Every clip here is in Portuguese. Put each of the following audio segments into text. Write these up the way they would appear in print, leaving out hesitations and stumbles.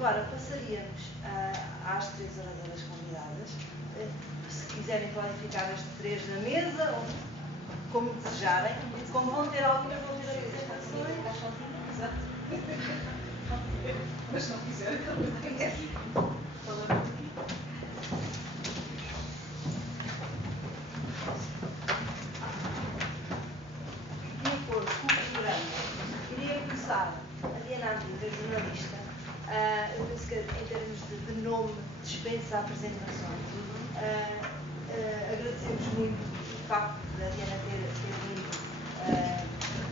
Agora passaríamos às três oradoras convidadas. Se quiserem podem ficar as três na mesa, ou como desejarem. Como vão ter algumas apresentações. Mas se não quiserem, também aqui. De acordo com o programa, iria começar a Diana Antiga, jornalista. Eu penso que em termos de nome dispensa apresentações. Agradecemos muito o facto da Diana ter vindo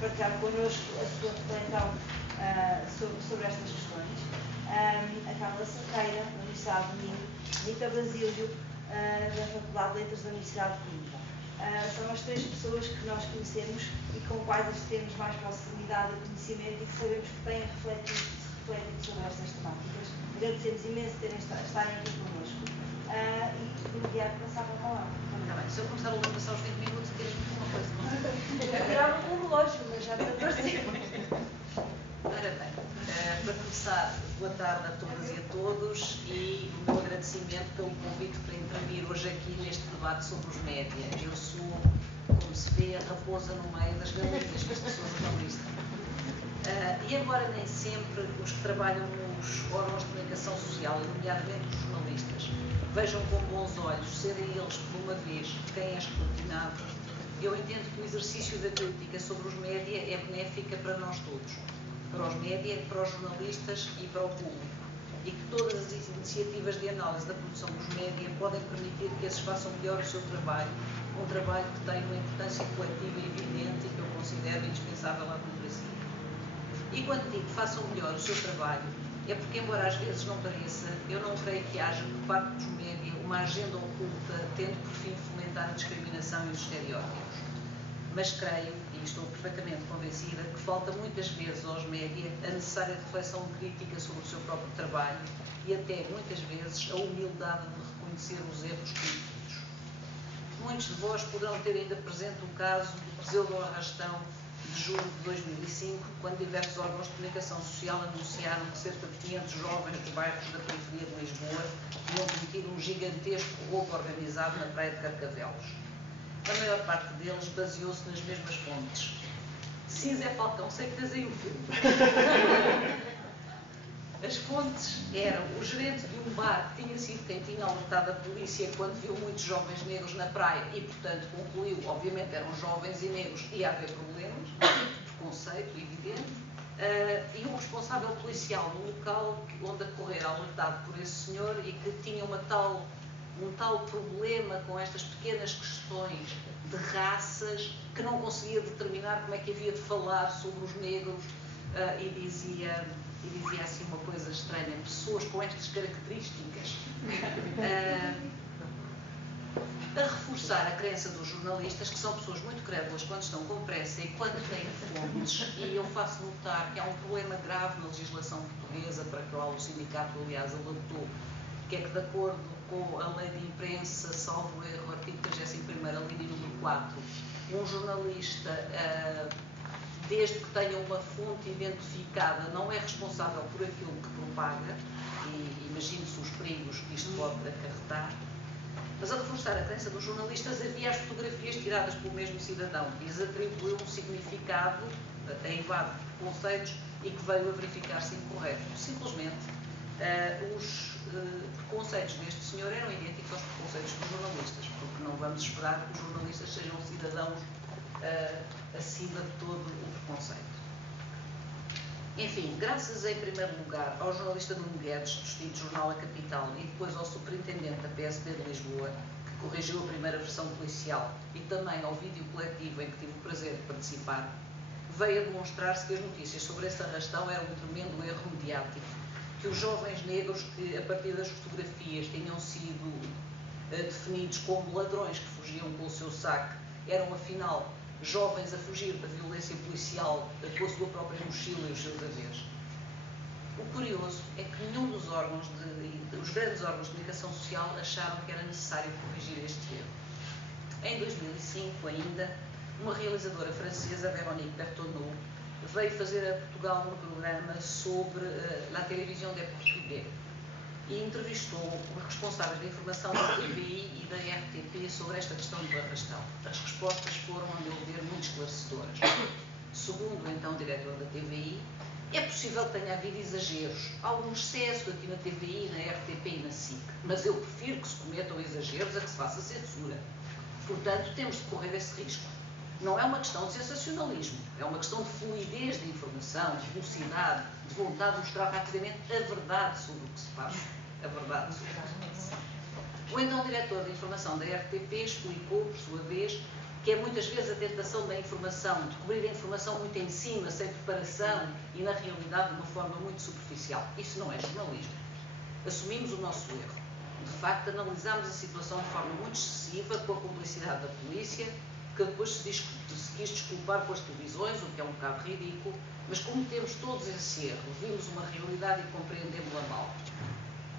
partilhar connosco a sua reflexão sobre estas questões. A Carla Cerqueira, da Universidade de Minho, Rita Basílio, da Faculdade de Letras da Universidade de Coimbra. São as três pessoas que nós conhecemos e com quais temos mais proximidade e conhecimento e que sabemos que têm refletido sobre estas temáticas. Agradecemos imenso estarem aqui connosco. E vou passar a palavra. Está bem, se eu começar a passar os 20 minutos, tens-me uma coisa. Eu tirava com o relógio, mas já te apareceu. Ora bem, para começar, boa tarde a todas e a todos e o meu agradecimento pelo convite para intervir hoje aqui neste debate sobre os média. Eu sou, como se vê, a raposa no meio das galinhas, que sou jornalista. E embora nem sempre os que trabalham nos órgãos de comunicação social, nomeadamente os jornalistas, vejam com bons olhos serem eles, por uma vez, quem é escrutinado, eu entendo que o exercício da crítica sobre os média é benéfica para nós todos. Para os média, para os jornalistas e para o público. E que todas as iniciativas de análise da produção dos média podem permitir que esses façam melhor o seu trabalho, um trabalho que tem uma importância coletiva evidente e que eu considero indispensável à democracia. E quando digo que façam melhor o seu trabalho, é porque, embora às vezes não pareça, eu não creio que haja, por parte dos média, uma agenda oculta tendo por fim fomentar a discriminação e os estereótipos. Mas creio, e estou perfeitamente convencida, que falta muitas vezes aos média a necessária reflexão crítica sobre o seu próprio trabalho e até, muitas vezes, a humildade de reconhecer os erros cometidos. Muitos de vós poderão ter ainda presente o caso do pseudo-arrastão de julho de 2005, quando diversos órgãos de comunicação social anunciaram que cerca de 500 jovens dos bairros da periferia de Lisboa tinham cometido um gigantesco roubo organizado na praia de Carcavelos. A maior parte deles baseou-se nas mesmas fontes. Sim, Zé Falcão, sei que tens aí o filme. As fontes eram o gerente de um bar que tinha sido quem tinha alertado a polícia quando viu muitos jovens negros na praia e, portanto, concluiu, obviamente eram jovens e negros, ia haver problemas, preconceito evidente, e um responsável policial no local onde ocorrera alertado por esse senhor e que tinha um tal problema com estas pequenas questões de raças que não conseguia determinar como é que havia de falar sobre os negros e dizia assim uma coisa estranha, pessoas com estas características, a reforçar a crença dos jornalistas, que são pessoas muito crédulas quando estão com pressa e quando têm fontes, e eu faço notar que há um problema grave na legislação portuguesa, para que o sindicato, aliás, alertou, que é que, de acordo com a lei de imprensa, salvo erro, artigo 31ª, linha número 4, um jornalista, desde que tenha uma fonte identificada, não é responsável por aquilo que propaga, e imagine-se os perigos que isto pode acarretar. Mas, a reforçar a crença dos jornalistas, havia as fotografias tiradas pelo mesmo cidadão, que lhes atribuiu um significado eivado de conceitos e que veio a verificar-se incorreto. Simplesmente, os preconceitos deste senhor eram idênticos aos preconceitos dos jornalistas, porque não vamos esperar que os jornalistas sejam cidadãos acima de todo o preconceito. Enfim, graças em primeiro lugar ao jornalista Nuno Guedes, do extinto jornal A Capital, e depois ao superintendente da PSD de Lisboa, que corrigiu a primeira versão policial, e também ao vídeo coletivo em que tive o prazer de participar, veio a demonstrar-se que as notícias sobre esse arrastão eram um tremendo erro mediático, que os jovens negros que, a partir das fotografias, tinham sido definidos como ladrões que fugiam com o seu saque, eram afinal jovens a fugir da violência policial com a sua própria mochila e os seus haveres. O curioso é que nenhum dos órgãos, os grandes órgãos de comunicação social, acharam que era necessário corrigir este erro. Em 2005, ainda, uma realizadora francesa, Véronique Bertoneau, veio fazer a Portugal um programa sobre a televisão de Portugal e entrevistou os responsáveis da informação da TVI e da RTP sobre esta questão do arrastão. As respostas foram, a meu ver, muito esclarecedoras. Segundo, então, o diretor da TVI, é possível que tenha havido exageros, algum excesso aqui na TVI, na RTP e na SIC, mas eu prefiro que se cometam exageros a que se faça censura. Portanto, temos de correr esse risco. Não é uma questão de sensacionalismo, é uma questão de fluidez de informação, de velocidade, de vontade de mostrar rapidamente a verdade sobre o que se passa. A verdade sobre o que se passa. O então diretor de informação da RTP explicou, por sua vez, que é muitas vezes a tentação da informação, de cobrir a informação muito em cima, sem preparação e, na realidade, de uma forma muito superficial. Isso não é jornalismo. Assumimos o nosso erro. De facto, analisámos a situação de forma muito excessiva, com a cumplicidade da polícia, que depois se quis desculpar com as televisões, o que é um bocado ridículo, mas cometemos todos esse erro, vimos uma realidade e compreendemos-la mal.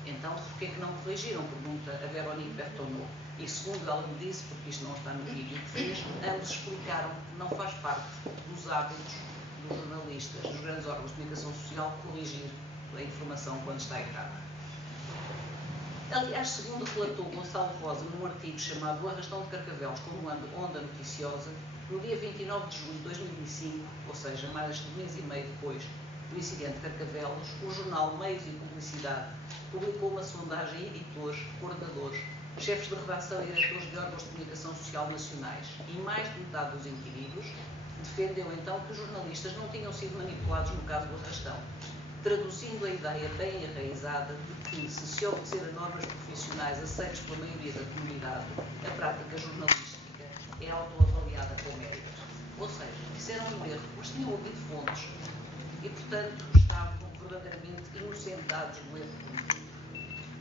Então, porquê é que não corrigiram? Pergunta a Véronique Bertonneau. E segundo ela me disse, porque isto não está no vídeo que fez, ambos explicaram que não faz parte dos hábitos dos jornalistas, dos grandes órgãos de comunicação social, corrigir a informação quando está errada. Aliás, segundo relatou Gonçalo Rosa num artigo chamado O Arrastão de Carcavelos como onda noticiosa, no dia 29 de julho de 2005, ou seja, mais de um mês e meio depois do incidente de Carcavelos, o jornal Meios e Publicidade publicou uma sondagem a editores, coordenadores, chefes de redação e diretores de órgãos de comunicação social nacionais, e mais de metade dos inquiridos defendeu então que os jornalistas não tinham sido manipulados no caso do arrastão, traduzindo a ideia bem enraizada de que, se obedecer a normas profissionais aceitas pela maioria da comunidade, a prática jornalística é autoavaliada com mérito. Ou seja, disseram um erro, mas tinham ouvido fontes e, portanto, estavam verdadeiramente inocentados do erro político.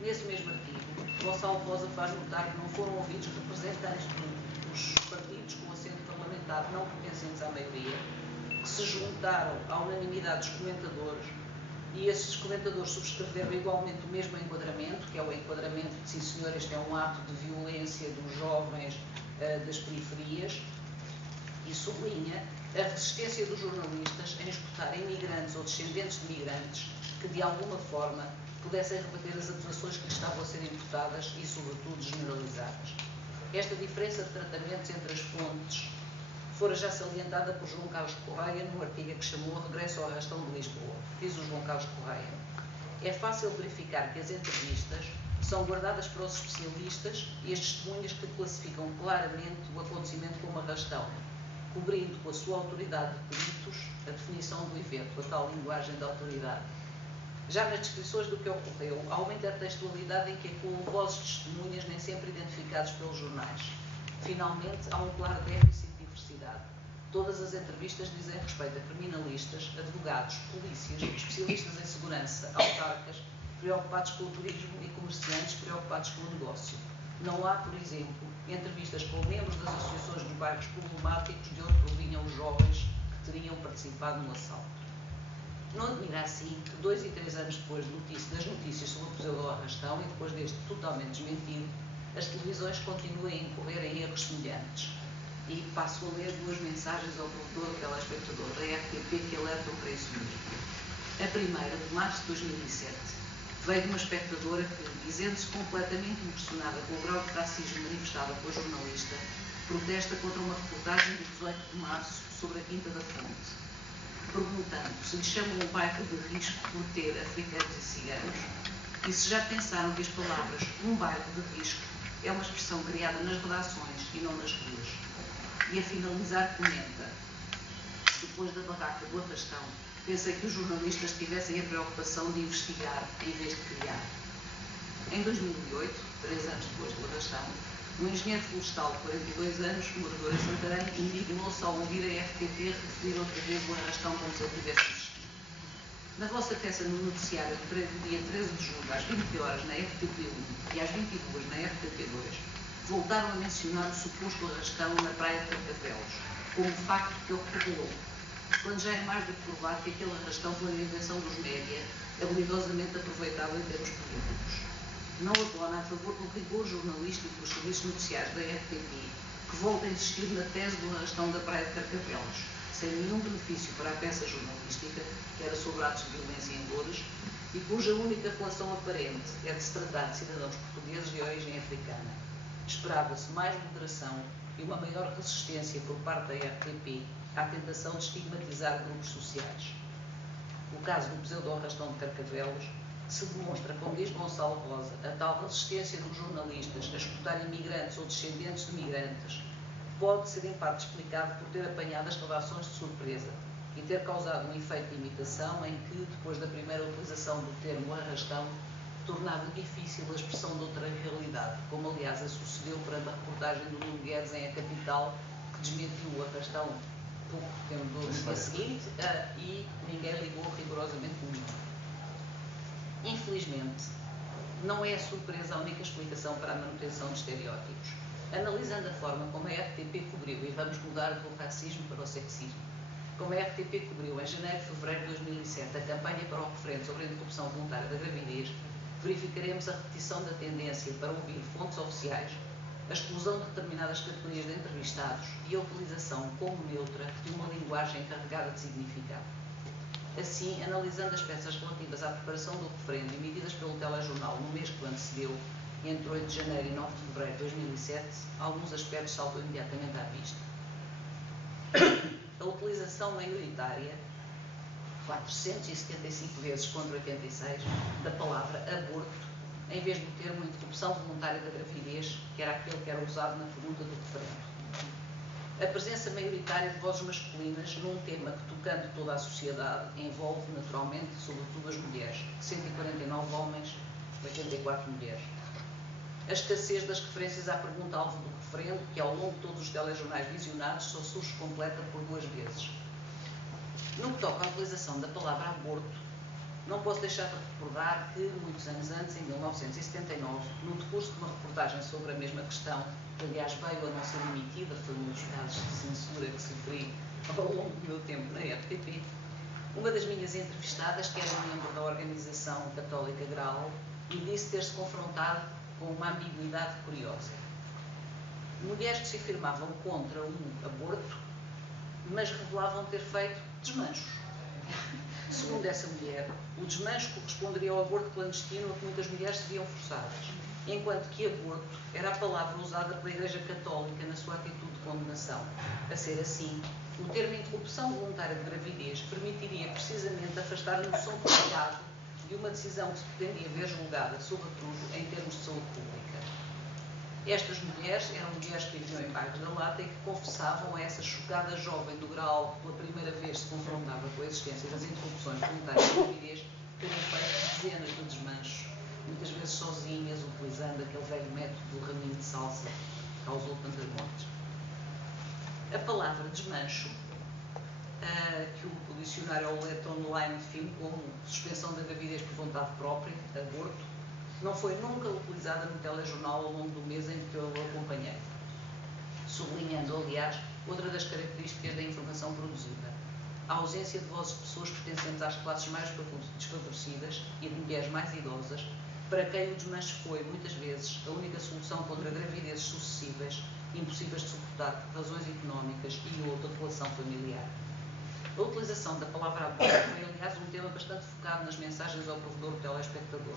Nesse mesmo artigo, Gonçalo Rosa faz notar que não foram ouvidos representantes dos partidos com assento parlamentar não pertencentes à maioria, que se juntaram à unanimidade dos comentadores, e esses comentadores subscreveram igualmente o mesmo enquadramento, que é o enquadramento de, sim senhor, este é um ato de violência dos jovens das periferias, e sublinha a resistência dos jornalistas em escutar imigrantes ou descendentes de migrantes que, de alguma forma, pudessem rebater as acusações que lhes estavam a ser imputadas e, sobretudo, generalizadas. Esta diferença de tratamentos entre as fontes fora já salientada por João Carlos Correia no artigo que chamou Regresso ao Arrastão de Lisboa. Diz o João Carlos Correia: é fácil verificar que as entrevistas são guardadas para os especialistas e as testemunhas que classificam claramente o acontecimento como arrastão, cobrindo com a sua autoridade de peritos a definição do evento, a tal linguagem da autoridade. Já nas descrições do que ocorreu, há uma intertextualidade em que ecoam vozes testemunhas nem sempre identificados pelos jornais. Finalmente, há um claro déficit de diversidade. Todas as entrevistas dizem respeito a criminalistas, advogados, polícias, especialistas em segurança, autarcas, preocupados com o turismo e comerciantes preocupados com o negócio. Não há, por exemplo, entrevistas com membros das associações dos bairros problemáticos de onde provinham os jovens que teriam participado no assalto. Não admira assim que 2 e 3 anos depois das notícias sobre o episódio do arrastão e depois deste totalmente desmentido, as televisões continuem a incorrer em erros semelhantes. E passo a ler 2 mensagens ao produtor telespectador da RTP que alertam para isso mesmo. A primeira, de março de 2007, veio de uma espectadora que, dizendo-se completamente impressionada com o grau de racismo manifestado pela jornalista, protesta contra uma reportagem de 18 de março sobre a Quinta da Fonte, perguntando se lhe chamam um bairro de risco por ter africanos e ciganos, e se já pensaram que as palavras um bairro de risco é uma expressão criada nas redações e não nas ruas. E a finalizar comenta: depois da barraca do arrastão, pensei que os jornalistas tivessem a preocupação de investigar em vez de criar. Em 2008, 3 anos depois do arrastão, um engenheiro florestal de 42 anos, morador em Santarém, indignou-se ao ouvir a RTP referir outra vez o arrastão como se ele tivesse existido. Na vossa peça no noticiário do dia 13 de julho, às 20 horas na RTP1 e às 22 na RTP2, voltaram a mencionar o suposto arrastão na praia de Carcavelos, como facto que ocorreu, quando já é mais do que provado que aquele arrastão foi uma invenção dos média, habilidosamente aproveitável em termos políticos. Não abona a favor do rigor jornalístico dos serviços noticiários da RTP, que volta a insistir na tese do arrastão da praia de Carcavelos, sem nenhum benefício para a peça jornalística, que era sobre atos de violência em Loures, e cuja única relação aparente é de se tratar de cidadãos portugueses de origem africana. Esperava-se mais moderação e uma maior resistência por parte da RTP à tentação de estigmatizar grupos sociais. O caso do pseudo-arrastão de Carcavelos se demonstra, como diz Gonçalo Rosa, a tal resistência dos jornalistas a escutar imigrantes ou descendentes de migrantes pode ser em parte explicado por ter apanhado as redações de surpresa e ter causado um efeito de imitação em que, depois da primeira utilização do termo arrastão, tornava difícil a expressão de outra realidade, como aliás a sucedeu perante a reportagem do Nuno Guedes em A Capital, que desmentiu o arrastão pouco tempo no dia seguinte e ninguém ligou rigorosamente nenhum. Infelizmente, não é a surpresa a única explicação para a manutenção de estereótipos. Analisando a forma como a RTP cobriu, e vamos mudar do racismo para o sexismo, como a RTP cobriu em janeiro e fevereiro de 2007 a campanha para o referendo sobre a interrupção voluntária da gravidez, verificaremos a repetição da tendência para ouvir fontes oficiais, a exclusão de determinadas categorias de entrevistados e a utilização como neutra de uma linguagem carregada de significado. Assim, analisando as peças relativas à preparação do referendo emitidas pelo telejornal no mês que o antecedeu, entre 8 de janeiro e 9 de fevereiro de 2007, alguns aspectos saltam imediatamente à vista. A utilização maioritária, 475 vezes contra 86, da palavra aborto, em vez do termo interrupção voluntária da gravidez, que era aquele que era usado na pergunta do referendo. A presença maioritária de vozes masculinas num tema que, tocando toda a sociedade, envolve naturalmente, sobretudo as mulheres, 149 homens, 84 mulheres. A escassez das referências à pergunta-alvo do referendo, que ao longo de todos os telejornais visionados só surge completa por 2 vezes. No que toca à utilização da palavra aborto, não posso deixar de recordar que, muitos anos antes, em 1979, no decurso de uma reportagem sobre a mesma questão, que aliás veio a não ser emitida, foi um dos casos de censura que sofri ao longo do meu tempo na RTP, uma das minhas entrevistadas, que era membro da organização católica Graal, me disse ter-se confrontado com uma ambiguidade curiosa. Mulheres que se afirmavam contra o aborto, mas revelavam ter feito desmanchos. Segundo essa mulher, o desmancho corresponderia ao aborto clandestino a que muitas mulheres se viam forçadas, enquanto que aborto era a palavra usada pela Igreja Católica na sua atitude de condenação. A ser assim, o termo interrupção voluntária de gravidez permitiria precisamente afastar a noção de pecado de uma decisão que se pretendia ver julgada, sobretudo, em termos de saúde pública. Estas mulheres eram mulheres que viviam em bairros da Lata e que confessavam a essa chocada jovem do Graal que pela primeira vez se confrontava com a existência das interrupções voluntárias de gravidez, terem feito dezenas de desmanchos, muitas vezes sozinhas, utilizando aquele velho método do raminho de salsa que causou tantas mortes. A palavra desmancho, que o dicionário Olete Online define como suspensão da gravidez por vontade própria, aborto, não foi nunca utilizada no telejornal ao longo do mês em que eu o acompanhei. Sublinhando, aliás, outra das características da informação produzida, a ausência de vozes de pessoas pertencentes às classes mais desfavorecidas e de mulheres mais idosas, para quem o desmanche foi, muitas vezes, a única solução contra gravidezes sucessivas, impossíveis de suportar por razões económicas e ou de relação familiar. A utilização da palavra aborto foi, aliás, um tema bastante focado nas mensagens ao provedor do telespectador.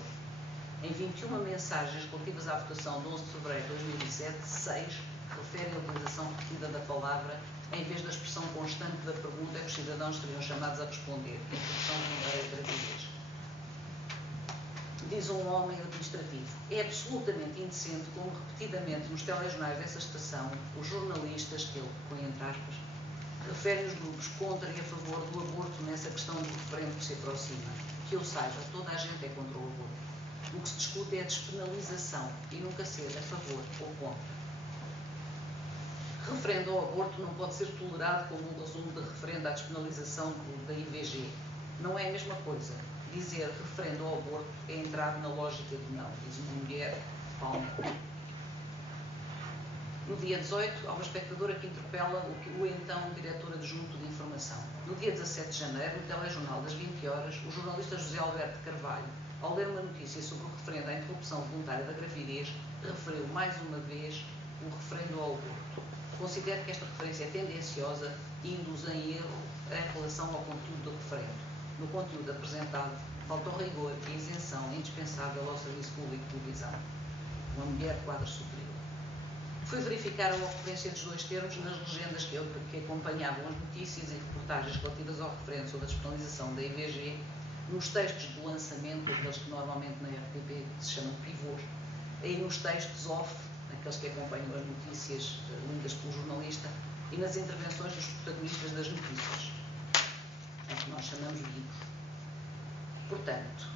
Em 21 mensagens relativas à votação de 11 de fevereiro de 2007, 6 referem a utilização repetida da palavra, em vez da expressão constante da pergunta que os cidadãos seriam chamados a responder, interrupção voluntária de gravidez. Diz um homem administrativo, é absolutamente indecente como repetidamente nos telejornais dessa estação, os jornalistas, que ele põe entre aspas, referem os grupos contra e a favor do aborto nessa questão do referendo que se aproxima. Que eu saiba, toda a gente é contra o aborto. O que se discute é a despenalização e nunca ser a favor ou contra. Referendo ao aborto não pode ser tolerado como um resumo de referendo à despenalização da IVG. Não é a mesma coisa. Dizer referendo ao aborto é entrar na lógica de não, diz uma mulher, palma. No dia 18, há uma espectadora que interpela o então diretor adjunto de informação. No dia 17 de janeiro, no telejornal das 20 horas, o jornalista José Alberto Carvalho, ao ler uma notícia sobre o referendo à interrupção voluntária da gravidez, referiu mais uma vez o referendo ao aborto. Considero que esta referência é tendenciosa e induz em erro em relação ao conteúdo do referendo. No conteúdo apresentado, falta o rigor e a isenção indispensável ao serviço público de televisão. Uma mulher de quadro superior. Fui verificar a ocorrência dos dois termos nas legendas que acompanhavam as notícias e reportagens relativas ao referendo sobre a despenalização da IVG, nos textos de lançamento, aqueles que normalmente na RTP se chamam pivôs, e nos textos off, aqueles que acompanham as notícias lidas pelo jornalista, e nas intervenções dos protagonistas das notícias, em que nós chamamos vivos. Portanto,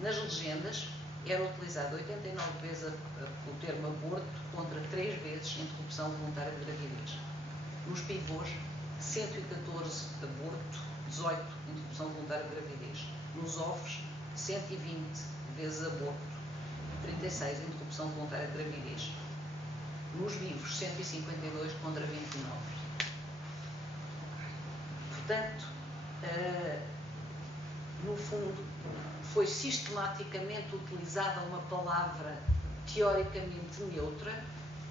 nas legendas era utilizado 89 vezes o termo aborto contra 3 vezes interrupção voluntária de gravidez. Nos pivôs, 114 aborto, 18 interrupção voluntária de gravidez. Nos offs, 120 vezes aborto, 36 interrupção voluntária de gravidez. Nos vivos, 152 contra 29. Portanto, no fundo, foi sistematicamente utilizada uma palavra teoricamente neutra,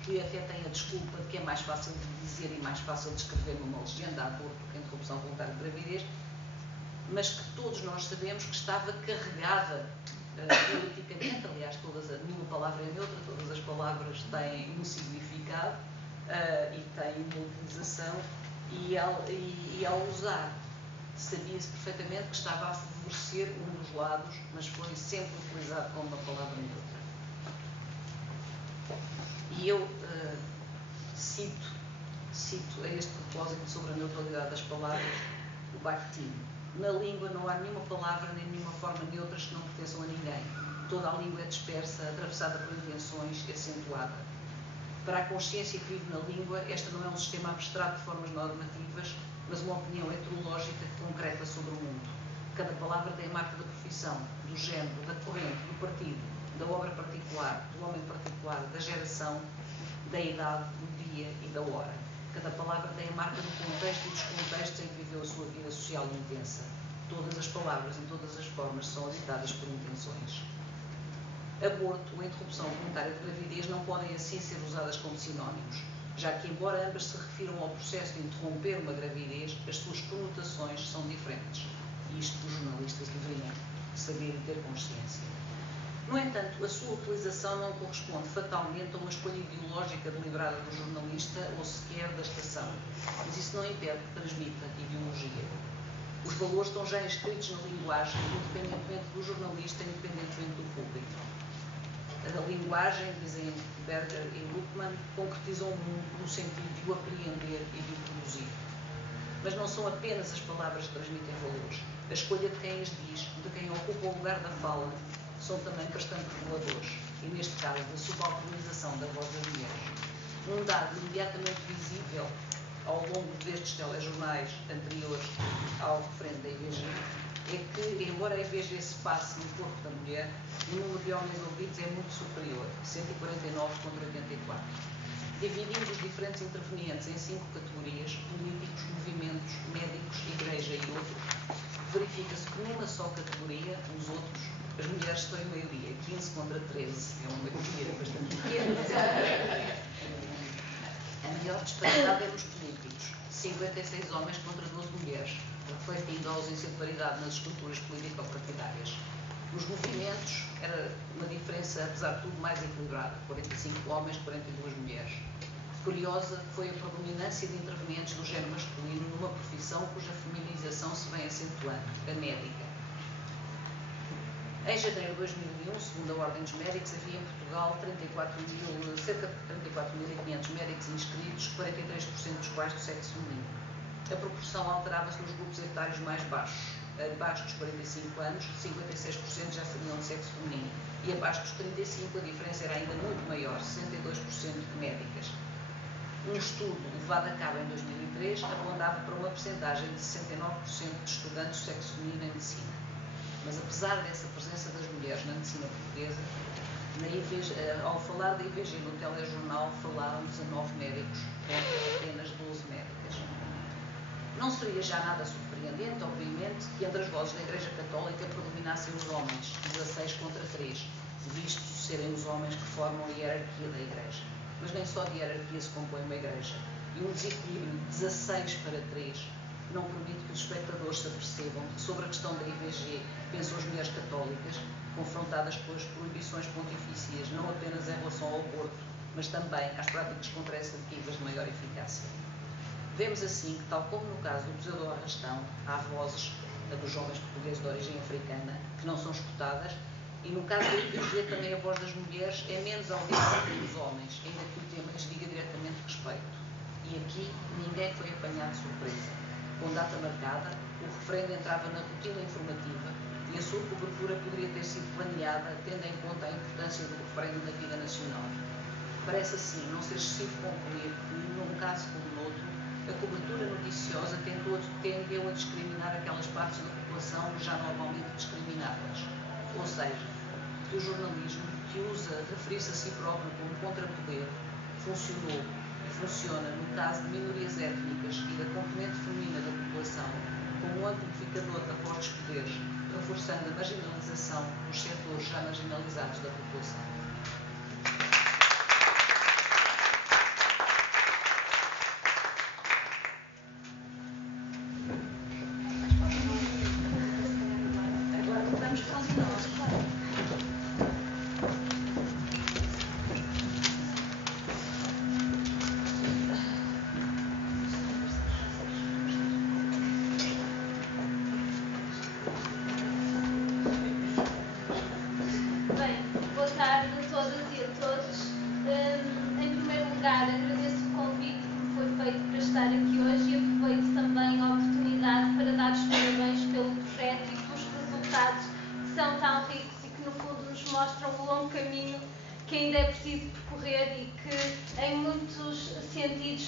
que até tem a desculpa de que é mais fácil de dizer e mais fácil de escrever numa legenda aborto que interrupção voluntária de gravidez, mas que todos nós sabemos que estava carregada politicamente. Aliás, nenhuma palavra é neutra, todas as palavras têm um significado e têm uma utilização, e ao usar, sabia-se perfeitamente que estava a favorecer um dos lados, mas foi sempre utilizado como uma palavra neutra. E eu cito a este propósito sobre a neutralidade das palavras o Bakhtin. Na língua não há nenhuma palavra nem nenhuma forma neutras que não pertençam a ninguém. Toda a língua é dispersa, atravessada por intenções e acentuada. Para a consciência que vive na língua, esta não é um sistema abstrato de formas normativas, mas uma opinião heterológica concreta sobre o mundo. Cada palavra tem a marca da profissão, do género, da corrente, do partido, da obra particular, do homem particular, da geração, da idade, do dia e da hora. Cada palavra tem a marca do contexto e dos contextos em que viveu a sua vida social intensa. Todas as palavras, em todas as formas, são habitadas por intenções. Aborto ou interrupção voluntária de gravidez não podem assim ser usadas como sinónimos, já que, embora ambas se refiram ao processo de interromper uma gravidez, as suas conotações são diferentes. E isto os jornalistas deveriam saber e ter consciência. No entanto, a sua utilização não corresponde fatalmente a uma escolha ideológica deliberada do jornalista ou sequer da estação, mas isso não impede que transmita ideologia. Os valores estão já inscritos na linguagem, independentemente do jornalista, independentemente do público. A linguagem, dizem Berger e Luckmann, concretizam o mundo no sentido de o apreender e de o produzir. Mas não são apenas as palavras que transmitem valores. A escolha de quem as diz, de quem ocupa o lugar da fala, são também bastante reveladores, e neste caso da subalternização da voz das mulheres. Um dado imediatamente visível ao longo destes telejornais anteriores ao referendo da IVG é que, embora a IVG se passe no corpo da mulher, o número de homens ouvidos é muito superior, 149 contra 84. Dividindo os diferentes intervenientes em 5 categorias, políticos, movimentos, médicos, igreja e outros, verifica-se que numa só categoria, os outros, as mulheres estão em maioria, 15 contra 13, é uma maioria bastante pequena. A maior disparidade é nos políticos, 56 homens contra 12 mulheres, refletindo a ausência de paridade nas estruturas político-partidárias. Nos movimentos era uma diferença, apesar de tudo, mais equilibrada, 45 homens, 42 mulheres. Curiosa foi a predominância de intervenientes do género masculino numa profissão cuja feminização se vem acentuando, a médica. Em janeiro de 2001, segundo a Ordem dos Médicos, havia em Portugal cerca de 34.500 médicos inscritos, 43% dos quais do sexo feminino. A proporção alterava-se nos grupos etários mais baixos. Abaixo dos 45 anos, 56% já seriam de sexo feminino. E abaixo dos 35, a diferença era ainda muito maior, 62% de médicas. Um estudo levado a cabo em 2003 apontava para uma percentagem de 69% de estudantes do sexo feminino em medicina. Mas apesar dessa presença das mulheres na medicina portuguesa, ao falar da IVG no telejornal, falaram 19 médicos contra apenas 12 médicas. Não seria já nada surpreendente, obviamente, que entre as vozes da Igreja Católica predominassem os homens, 16 contra 3, visto serem os homens que formam a hierarquia da Igreja. mas nem só de hierarquia se compõe uma igreja. E um desequilíbrio de 16:3 não permite que os espectadores se apercebam que, sobre a questão da IVG, pensam as mulheres católicas, confrontadas com as proibições pontifícias, não apenas em relação ao aborto, mas também às práticas contraceptivas de maior eficácia. Vemos assim que, tal como no caso do Museu do Arrastão, há vozes, a dos jovens portugueses de origem africana, que não são escutadas, e no caso do IVG também a voz das mulheres é menos audível que dos homens, ainda que o tema lhes diga diretamente respeito. E aqui ninguém foi apanhado de surpresa. Com data marcada, o referendo entrava na rotina informativa e a sua cobertura poderia ter sido planeada, tendo em conta a importância do referendo na vida nacional. Parece assim não ser excessivo concluir que, num caso como no outro, a cobertura noticiosa tendeu a discriminar aquelas partes da população já normalmente discriminadas. Ou seja, que o jornalismo, que usa referir-se a si próprio como contrapoder, funcionou e funciona no caso de minorias étnicas e da componente feminina da população como um amplificador de fortes poderes, reforçando a marginalização dos setores já marginalizados da população.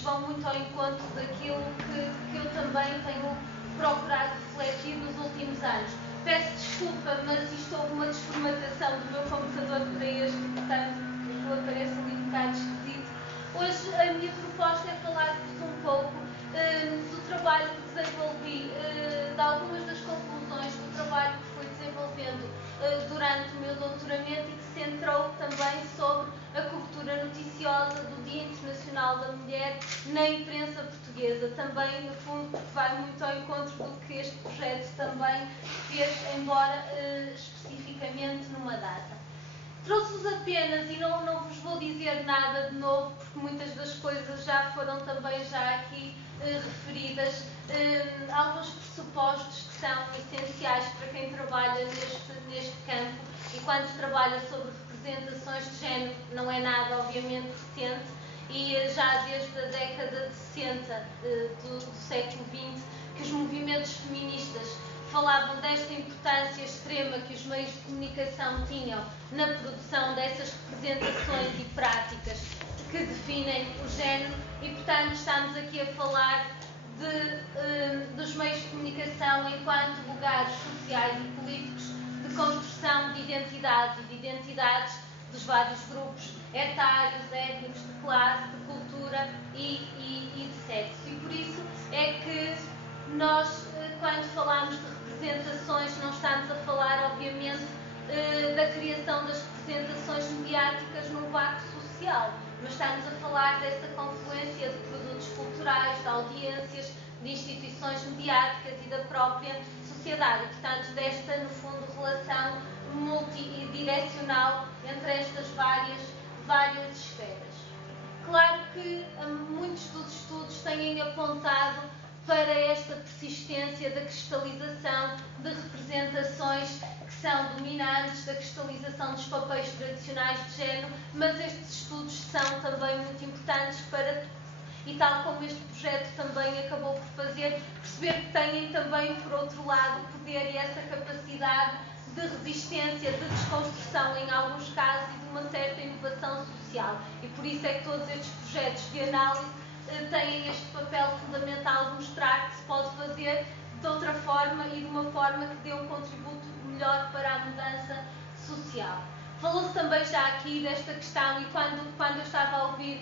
Vão muito ao encontro daquilo que eu também tenho procurado refletir nos últimos anos. Peço desculpa, mas isto houve uma desformatação do meu computador para este, portanto, aquilo aparece ali um bocado esquisito. Hoje a minha proposta é falar-vos um pouco do trabalho que desenvolvi, de algumas das conclusões do trabalho que fui desenvolvendo durante o meu doutoramento e que se centrou também sobre a cobertura noticiosa do Dia Internacional da Mulher na imprensa portuguesa. Também, no fundo, vai muito ao encontro do que este projeto também fez, embora especificamente numa data. Trouxe-vos apenas, e não vos vou dizer nada de novo, porque muitas das coisas já foram também aqui referidas, alguns pressupostos que são essenciais para quem trabalha neste campo, e quando trabalha sobre representações de género, não é nada, obviamente, recente, e já desde a década de 60 do século XX, que os movimentos feministas falavam desta importância extrema que os meios de comunicação tinham na produção dessas representações e práticas que definem o género, e, portanto, estamos aqui a falar dos meios de comunicação enquanto lugares sociais e políticos de construção de identidades e de identidades dos vários grupos etários, étnicos, de classe, de cultura e de sexo. E por isso é que nós, quando falamos de representações, não estamos a falar, obviamente, da criação das representações mediáticas num vácuo social, mas estamos a falar dessa confluência de produtos culturais, de audiências, de instituições mediáticas e da própria sociedade, e, portanto, desta, no fundo, relação multidirecional entre estas várias esferas. Claro que muitos dos estudos têm apontado para esta persistência da cristalização de representações que são dominantes, da cristalização dos papéis tradicionais de género, mas estes estudos são também muito importantes para, e tal como este projeto também acabou por fazer, perceber que têm também, por outro lado, o poder e essa capacidade de resistência, de desconstrução em alguns casos e de uma certa inovação social. E por isso é que todos estes projetos de análise têm este papel fundamental de mostrar que se pode fazer de outra forma e de uma forma que dê um contributo melhor para a mudança social. Falou-se também já aqui desta questão, e quando eu estava a ouvir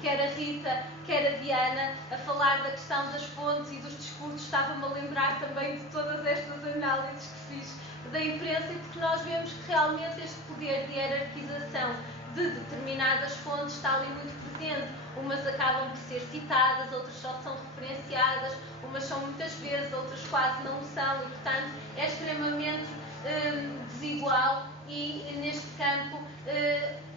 quer a Rita, quer a Diana, a falar da questão das fontes e dos discursos, estava-me a lembrar também de todas estas análises que fiz da imprensa, e porque nós vemos que realmente este poder de hierarquização de determinadas fontes está ali muito presente. Umas acabam por ser citadas, outras só são referenciadas, umas são muitas vezes, outras quase não são, e portanto é extremamente desigual, e neste campo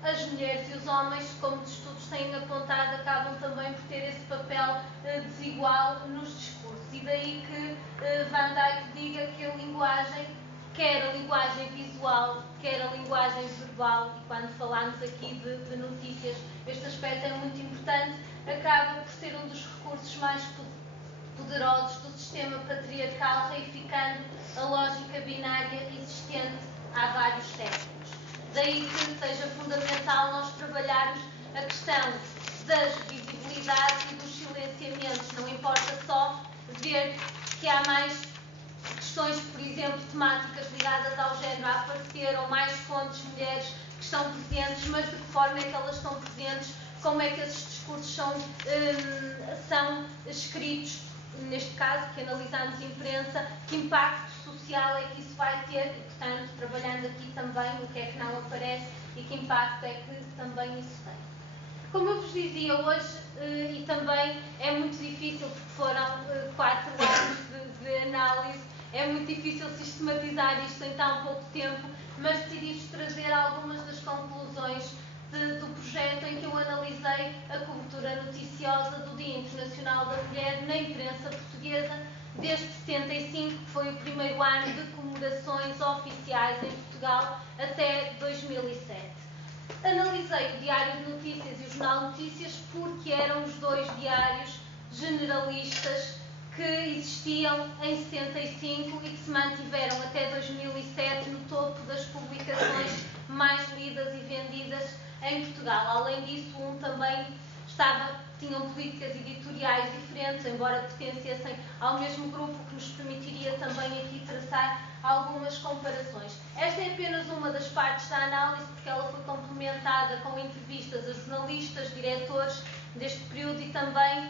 as mulheres e os homens, como os estudos têm apontado, acabam também por ter esse papel desigual nos discursos. E daí que Van Dijk diga que a linguagem, quer a linguagem visual, quer a linguagem verbal, e quando falamos aqui de notícias, este aspecto é muito importante, acaba por ser um dos recursos mais poderosos do sistema patriarcal, reificando a lógica binária existente há vários séculos. Daí que seja fundamental nós trabalharmos a questão das visibilidades e dos silenciamentos. Não importa só ver que há mais questões, por exemplo, temáticas ligadas ao género a aparecer, ou mais fontes de mulheres que estão presentes, mas de que forma é que elas estão presentes, como é que esses discursos são escritos, neste caso, que analisamos imprensa, que impacto social é que isso vai ter, e, portanto, trabalhando aqui também o que é que não aparece e que impacto é que também isso tem. Como eu vos dizia hoje, e também é muito difícil, porque foram 4 anos de análise, é muito difícil sistematizar isto em tão pouco tempo, mas decidi-vos trazer algumas das conclusões do projeto em que eu analisei a cobertura noticiosa do Dia Internacional da Mulher na imprensa portuguesa desde 75, que foi o primeiro ano de comemorações oficiais em Portugal, até 2007. Analisei o Diário de Notícias e o Jornal de Notícias porque eram os 2 diários generalistas que existiam em 75 e que se mantiveram até 2007 no topo das publicações mais lidas e vendidas em Portugal. Além disso, um também tinham políticas editoriais diferentes, embora pertencessem ao mesmo grupo, que nos permitiria também aqui traçar algumas comparações. Esta é apenas uma das partes da análise, porque ela foi complementada com entrevistas a jornalistas, diretores deste período e também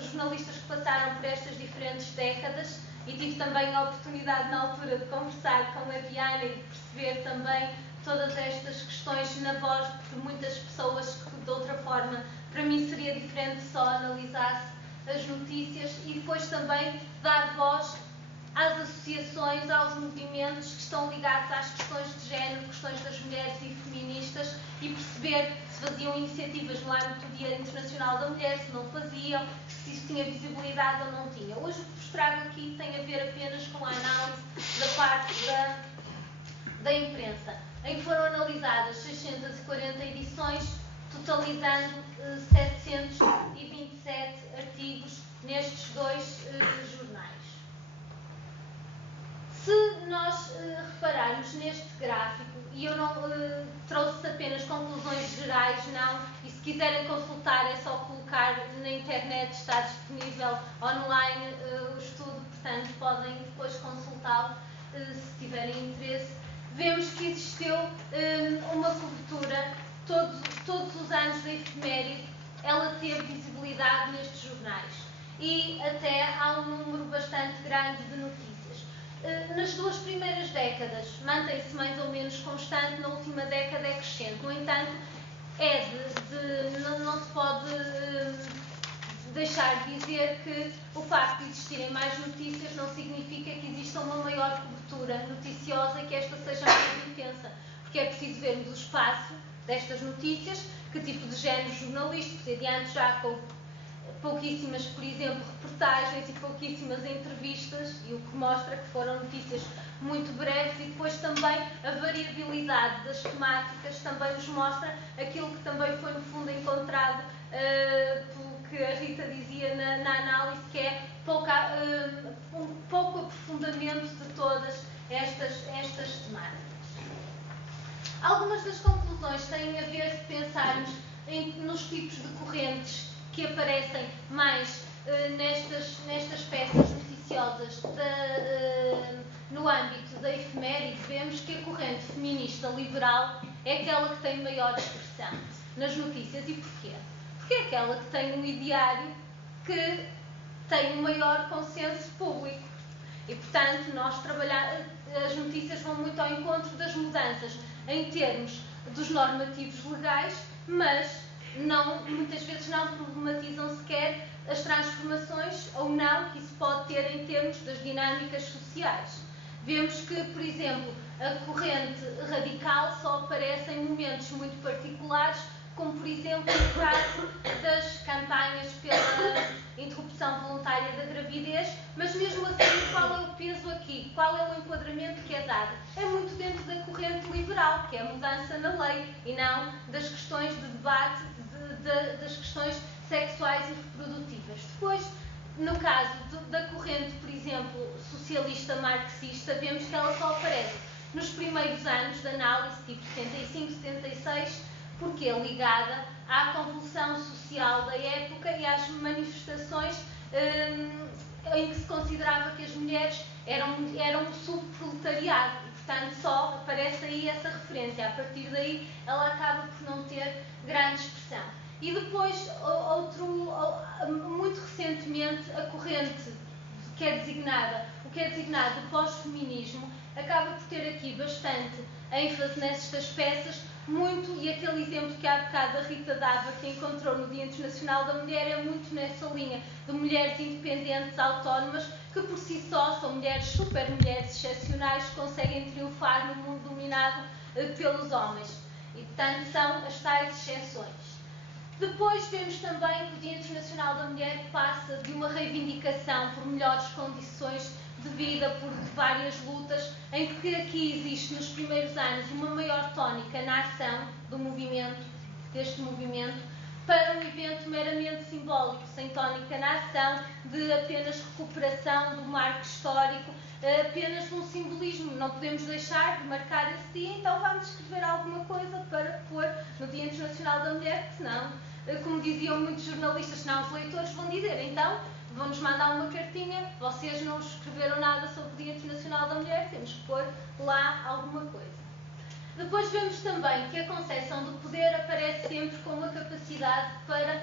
jornalistas que passaram por estas diferentes décadas, e tive também a oportunidade na altura de conversar com a Diana e de perceber também todas estas questões na voz de muitas pessoas que, de outra forma, para mim seria diferente só analisasse as notícias, e depois também dar voz às associações, aos movimentos que estão ligados às questões de género, questões das mulheres e feministas, e perceber se faziam iniciativas no âmbito do Dia Internacional da Mulher, se não faziam, se isso tinha visibilidade ou não tinha. Hoje o que vos trago aqui tem a ver apenas com a análise da parte da imprensa, em que foram analisadas 640 edições, totalizando 727 artigos nestes 2 jornais. Se nós repararmos neste gráfico, e eu não trouxe apenas conclusões gerais, não, e se quiserem consultar é só colocar na internet, está disponível online o estudo, portanto podem depois consultá-lo se tiverem interesse. Vemos que existiu uma cobertura, todos os anos da efeméride, ela teve visibilidade nestes jornais, e até há um número bastante grande de notícias. Nas 2 primeiras décadas mantém-se mais ou menos constante, na última década é crescente. No entanto, não se pode deixar de dizer que o facto de existirem mais notícias não significa que exista uma maior cobertura noticiosa e que esta seja mais intensa, porque é preciso vermos o espaço destas notícias, que tipo de género jornalístico, e adiante já com pouquíssimas, por exemplo, reportagens e pouquíssimas entrevistas, e o que mostra que foram notícias muito breves, e depois também a variabilidade das temáticas também nos mostra aquilo que também foi no fundo encontrado pelo que a Rita dizia na análise, que é um pouco aprofundamento de todas estas temáticas. Algumas das conclusões têm a ver, se pensarmos nos tipos de correntes que aparecem mais nestas peças noticiosas no âmbito da efeméride. Vemos que a corrente feminista liberal é aquela que tem maior expressão nas notícias. E porquê? Porque é aquela que tem um ideário que tem um maior consenso público. E, portanto, as notícias vão muito ao encontro das mudanças em termos dos normativos legais, mas muitas vezes não problematizam sequer as transformações ou não que isso pode ter em termos das dinâmicas sociais. Vemos que, por exemplo, a corrente radical só aparece em momentos muito particulares, como, por exemplo, no caso das campanhas pela interrupção voluntária da gravidez, mas mesmo assim, qual é o peso aqui? Qual é o enquadramento que é dado? É muito dentro da corrente liberal, que é a mudança na lei, e não das questões de debate das questões sexuais e reprodutivas. Depois, no caso da corrente, por exemplo, socialista marxista, vemos que ela só aparece nos primeiros anos de análise, tipo 75, 76, porque é ligada à convulsão social da época e às manifestações em que se considerava que as mulheres eram um subproletariado. E, portanto, só aparece aí essa referência. A partir daí, ela acaba por não ter grande expressão. E depois, muito recentemente, a corrente o que é designado de pós-feminismo acaba por ter aqui bastante ênfase nestas peças, e aquele exemplo que há bocado a Rita dava, que encontrou no Dia Internacional da Mulher, é muito nessa linha de mulheres independentes, autónomas, que por si só são super mulheres excepcionais, que conseguem triunfar no mundo dominado pelos homens. E, portanto, são as tais exceções. Depois vemos também que o Dia Internacional da Mulher passa de uma reivindicação por melhores condições de vida, por várias lutas, em que aqui existe nos primeiros anos uma maior tónica na ação deste movimento, para um evento meramente simbólico, sem tónica na ação, de apenas recuperação do marco histórico, apenas de um simbolismo. Não podemos deixar de marcar esse dia, então vamos escrever alguma coisa para pôr no Dia Internacional da Mulher, que senão, como diziam muitos jornalistas, senão os leitores vão dizer, então vão-nos mandar uma cartinha, vocês não escreveram nada sobre o Dia Internacional da Mulher, temos que pôr lá alguma coisa. Depois vemos também que a concepção do poder aparece sempre com uma capacidade para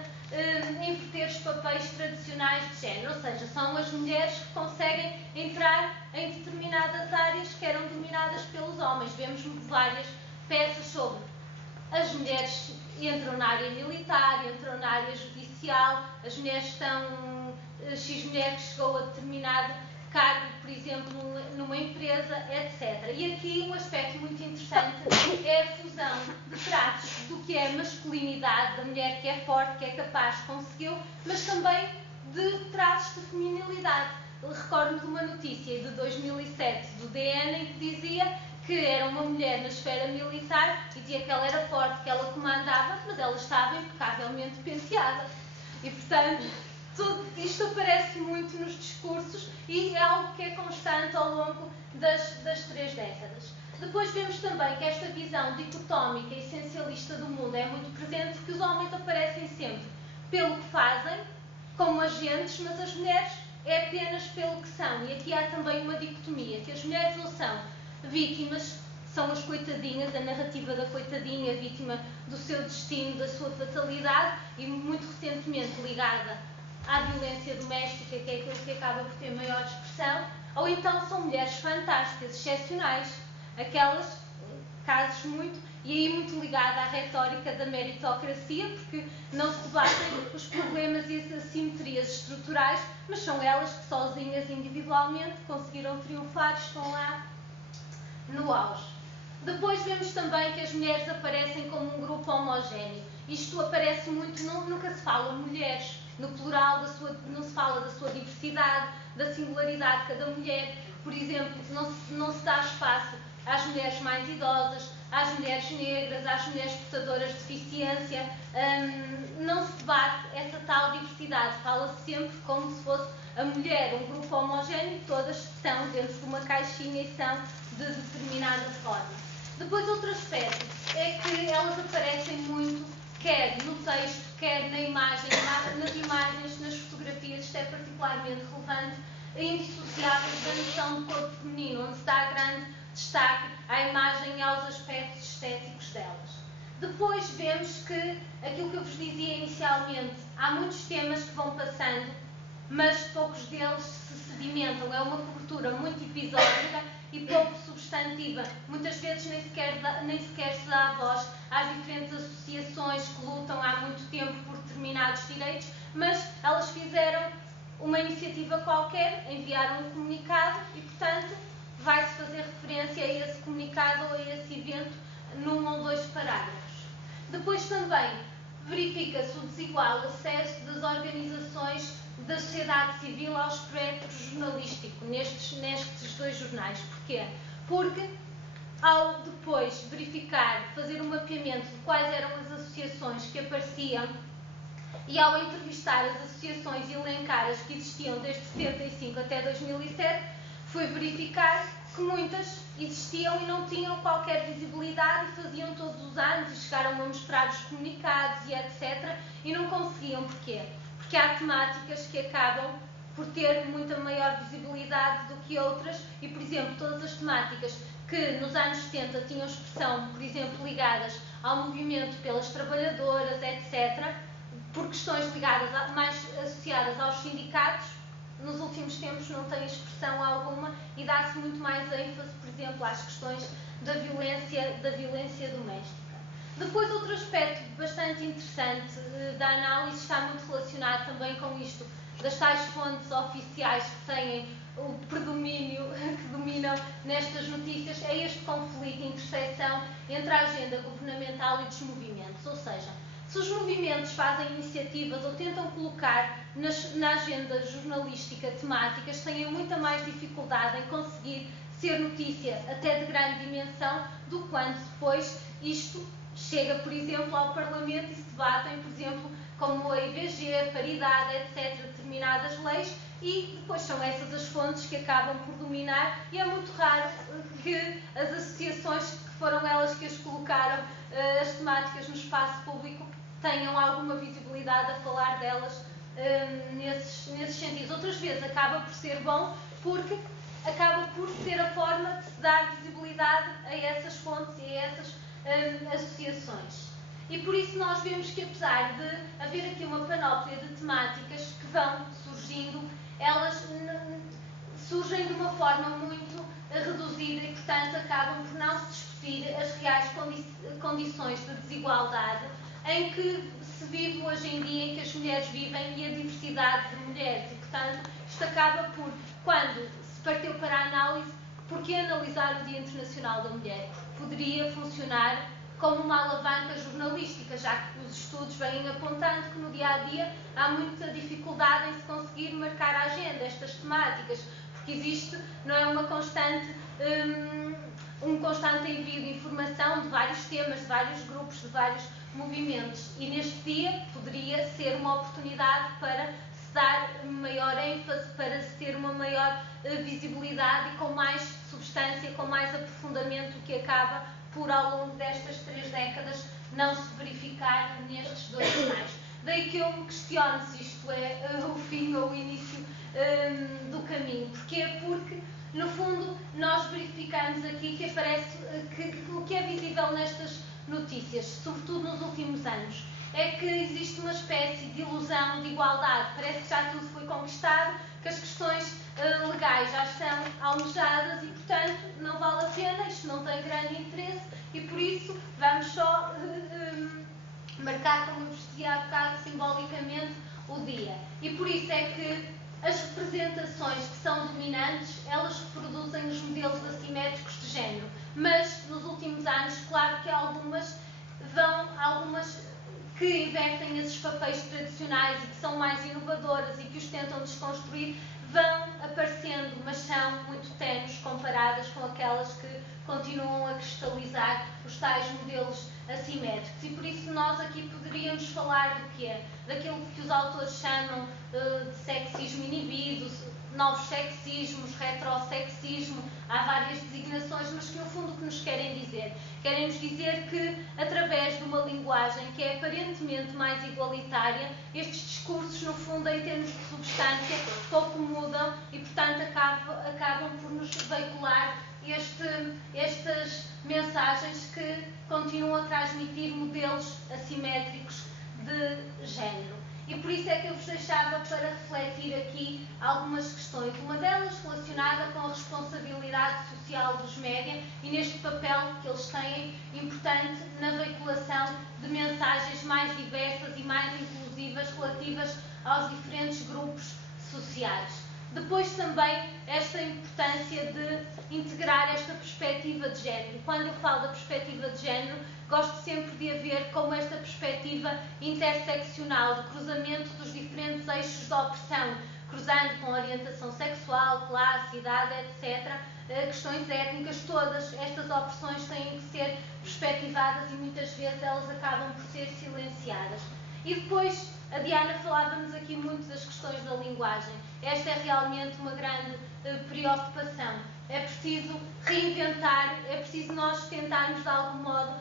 inverter os papéis tradicionais de género, ou seja, são as mulheres que conseguem entrar em determinadas áreas que eram dominadas pelos homens. Vemos várias peças sobre as mulheres entram na área militar, entram na área judicial, as mulheres estão... X mulher que chegou a determinado cargo, por exemplo, numa empresa, etc. E aqui um aspecto muito interessante é a fusão de traços do que é masculinidade, da mulher que é forte, que é capaz, conseguiu, mas também de traços de feminilidade. Recordo-me de uma notícia de 2007 do DN em que dizia que era uma mulher na esfera militar e dizia que ela era forte, que ela comandava, mas ela estava impecavelmente penteada. E, portanto, tudo isto aparece muito nos discursos e é algo que é constante ao longo das 3 décadas. Depois vemos também que esta visão dicotómica e essencialista do mundo é muito presente, porque os homens aparecem sempre pelo que fazem, como agentes, mas as mulheres é apenas pelo que são. E aqui há também uma dicotomia, que as mulheres ou são vítimas, são as coitadinhas, a narrativa da coitadinha, vítima do seu destino, da sua fatalidade, e muito recentemente ligada à violência doméstica, que é aquilo que acaba por ter maior expressão, ou então são mulheres fantásticas, excepcionais, aquelas, casos muito, e aí muito ligada à retórica da meritocracia, porque não se debatem os problemas e as assimetrias estruturais, mas são elas que sozinhas, individualmente, conseguiram triunfar, estão lá no auge. Depois vemos também que as mulheres aparecem como um grupo homogéneo. Isto aparece muito, nunca se fala mulheres, no plural, não se fala da sua diversidade, da singularidade de cada mulher. Por exemplo, não se dá espaço às mulheres mais idosas, às mulheres negras, às mulheres portadoras de deficiência. Não se debate essa tal diversidade. Fala-se sempre como se fosse a mulher, um grupo homogéneo, todas estão dentro de uma caixinha e são de determinada forma. Depois, outro aspecto é que elas aparecem muito, quer no texto, quer na imagem, nas imagens, nas fotografias. Isto é particularmente relevante, indissociáveis da noção do corpo feminino, onde se dá grande destaque à imagem e aos aspectos estéticos delas. Depois vemos que, aquilo que eu vos dizia inicialmente, há muitos temas que vão passando, mas poucos deles se sedimentam. É uma cobertura muito episódica e pouco substantiva. Muitas vezes nem sequer se dá voz qualquer, enviaram um comunicado e, portanto, vai-se fazer referência a esse comunicado ou a esse evento num ou dois parágrafos. Depois também verifica-se o desigual acesso das organizações da sociedade civil ao espectro jornalístico nestes dois jornais. Porquê? Porque ao depois verificar, fazer um mapeamento de quais eram as associações que apareciam e ao entrevistar as associações e elencar as que existiam desde 75 até 2007, foi verificar que muitas existiam e não tinham qualquer visibilidade e faziam todos os anos e chegaram a mostrar os comunicados e etc. e não conseguiam. Porquê? Porque há temáticas que acabam por ter muita maior visibilidade do que outras e, por exemplo, todas as temáticas que nos anos 70 tinham expressão, por exemplo, ligadas ao movimento pelas trabalhadoras, etc., por questões ligadas mais associadas aos sindicatos, nos últimos tempos não têm expressão alguma e dá-se muito mais ênfase, por exemplo, às questões da violência doméstica. Depois, outro aspecto bastante interessante da análise está muito relacionado também com isto, das tais fontes oficiais que têm o predomínio, que dominam nestas notícias, é este conflito e interseção entre a agenda governamental e dos movimentos. Ou seja, se os movimentos fazem iniciativas ou tentam colocar na agenda jornalística temáticas, têm muita mais dificuldade em conseguir ser notícia até de grande dimensão do que quando depois isto chega, por exemplo, ao Parlamento e se debatem, por exemplo, como a IVG, paridade, etc., determinadas leis, e depois são essas as fontes que acabam por dominar e é muito raro que as associações, que foram elas que as colocaram, as temáticas no espaço público, tenham alguma visibilidade a falar delas nesses sentidos. Outras vezes acaba por ser bom porque acaba por ser a forma de se dar visibilidade a essas fontes e a essas associações. E por isso nós vemos que, apesar de haver aqui uma panóplia de temáticas que vão surgindo, elas surgem de uma forma muito reduzida e, portanto, acabam por não se discutir as reais condições de desigualdade em que se vive hoje em dia, em que as mulheres vivem e a diversidade de mulheres. E, portanto, isto acaba por, quando se partiu para a análise, porque analisar o Dia Internacional da Mulher? Porque poderia funcionar como uma alavanca jornalística, já que os estudos vêm apontando que no dia-a-dia há muita dificuldade em se conseguir marcar a agenda, estas temáticas, porque existe, não é, uma constante, um constante envio de informação de vários temas, de vários grupos, de vários movimentos, e neste dia poderia ser uma oportunidade para se dar maior ênfase, para se ter uma maior visibilidade e com mais substância, com mais aprofundamento, que acaba por, ao longo destas 3 décadas, não se verificar nestes dois jornais. Daí que eu me questiono se isto é o fim ou o início do caminho. Porquê? Porque, no fundo, nós verificamos aqui que aparece que o que é visível nestas notícias, sobretudo nos últimos anos, é que existe uma espécie de ilusão de igualdade. Parece que já tudo foi conquistado, que as questões legais já estão almejadas e, portanto, não vale a pena, isto não tem grande interesse e, por isso, vamos só marcar, como eu vos dizia há bocado, simbolicamente o dia. E por isso é que as representações que são dominantes, elas reproduzem os modelos assimétricos de género. Mas, nos últimos anos, claro que algumas que invertem esses papéis tradicionais e que são mais inovadoras e que os tentam desconstruir, vão aparecendo, mas são muito ténues comparadas com aquelas que continuam a cristalizar os tais modelos assimétricos. E por isso nós aqui poderíamos falar do quê? Daquilo que os autores chamam de sexismo inibido, novos sexismos, retrossexismo, há várias designações, mas que no fundo o que nos querem dizer? Querem-nos dizer que, através de uma linguagem que é aparentemente mais igualitária, estes discursos, no fundo, em termos de substância, pouco mudam e, portanto, acabam por nos veicular estas mensagens que continuam a transmitir modelos assimétricos de género. E por isso é que eu vos deixava para refletir aqui algumas questões. Uma delas relacionada com a responsabilidade social dos média e neste papel que eles têm importante na veiculação de mensagens mais diversas e mais inclusivas relativas aos diferentes grupos sociais. Depois também esta importância de integrar esta perspectiva de género. Quando eu falo da perspectiva de género, gosto sempre de a ver como esta perspectiva interseccional, de cruzamento dos diferentes eixos da opressão, cruzando com orientação sexual, classe, idade, etc., questões étnicas, todas estas opressões têm que ser perspectivadas e muitas vezes elas acabam por ser silenciadas. E depois, a Diana falava-nos aqui muito das questões da linguagem. Esta é realmente uma grande preocupação. É preciso reinventar, é preciso nós tentarmos de algum modo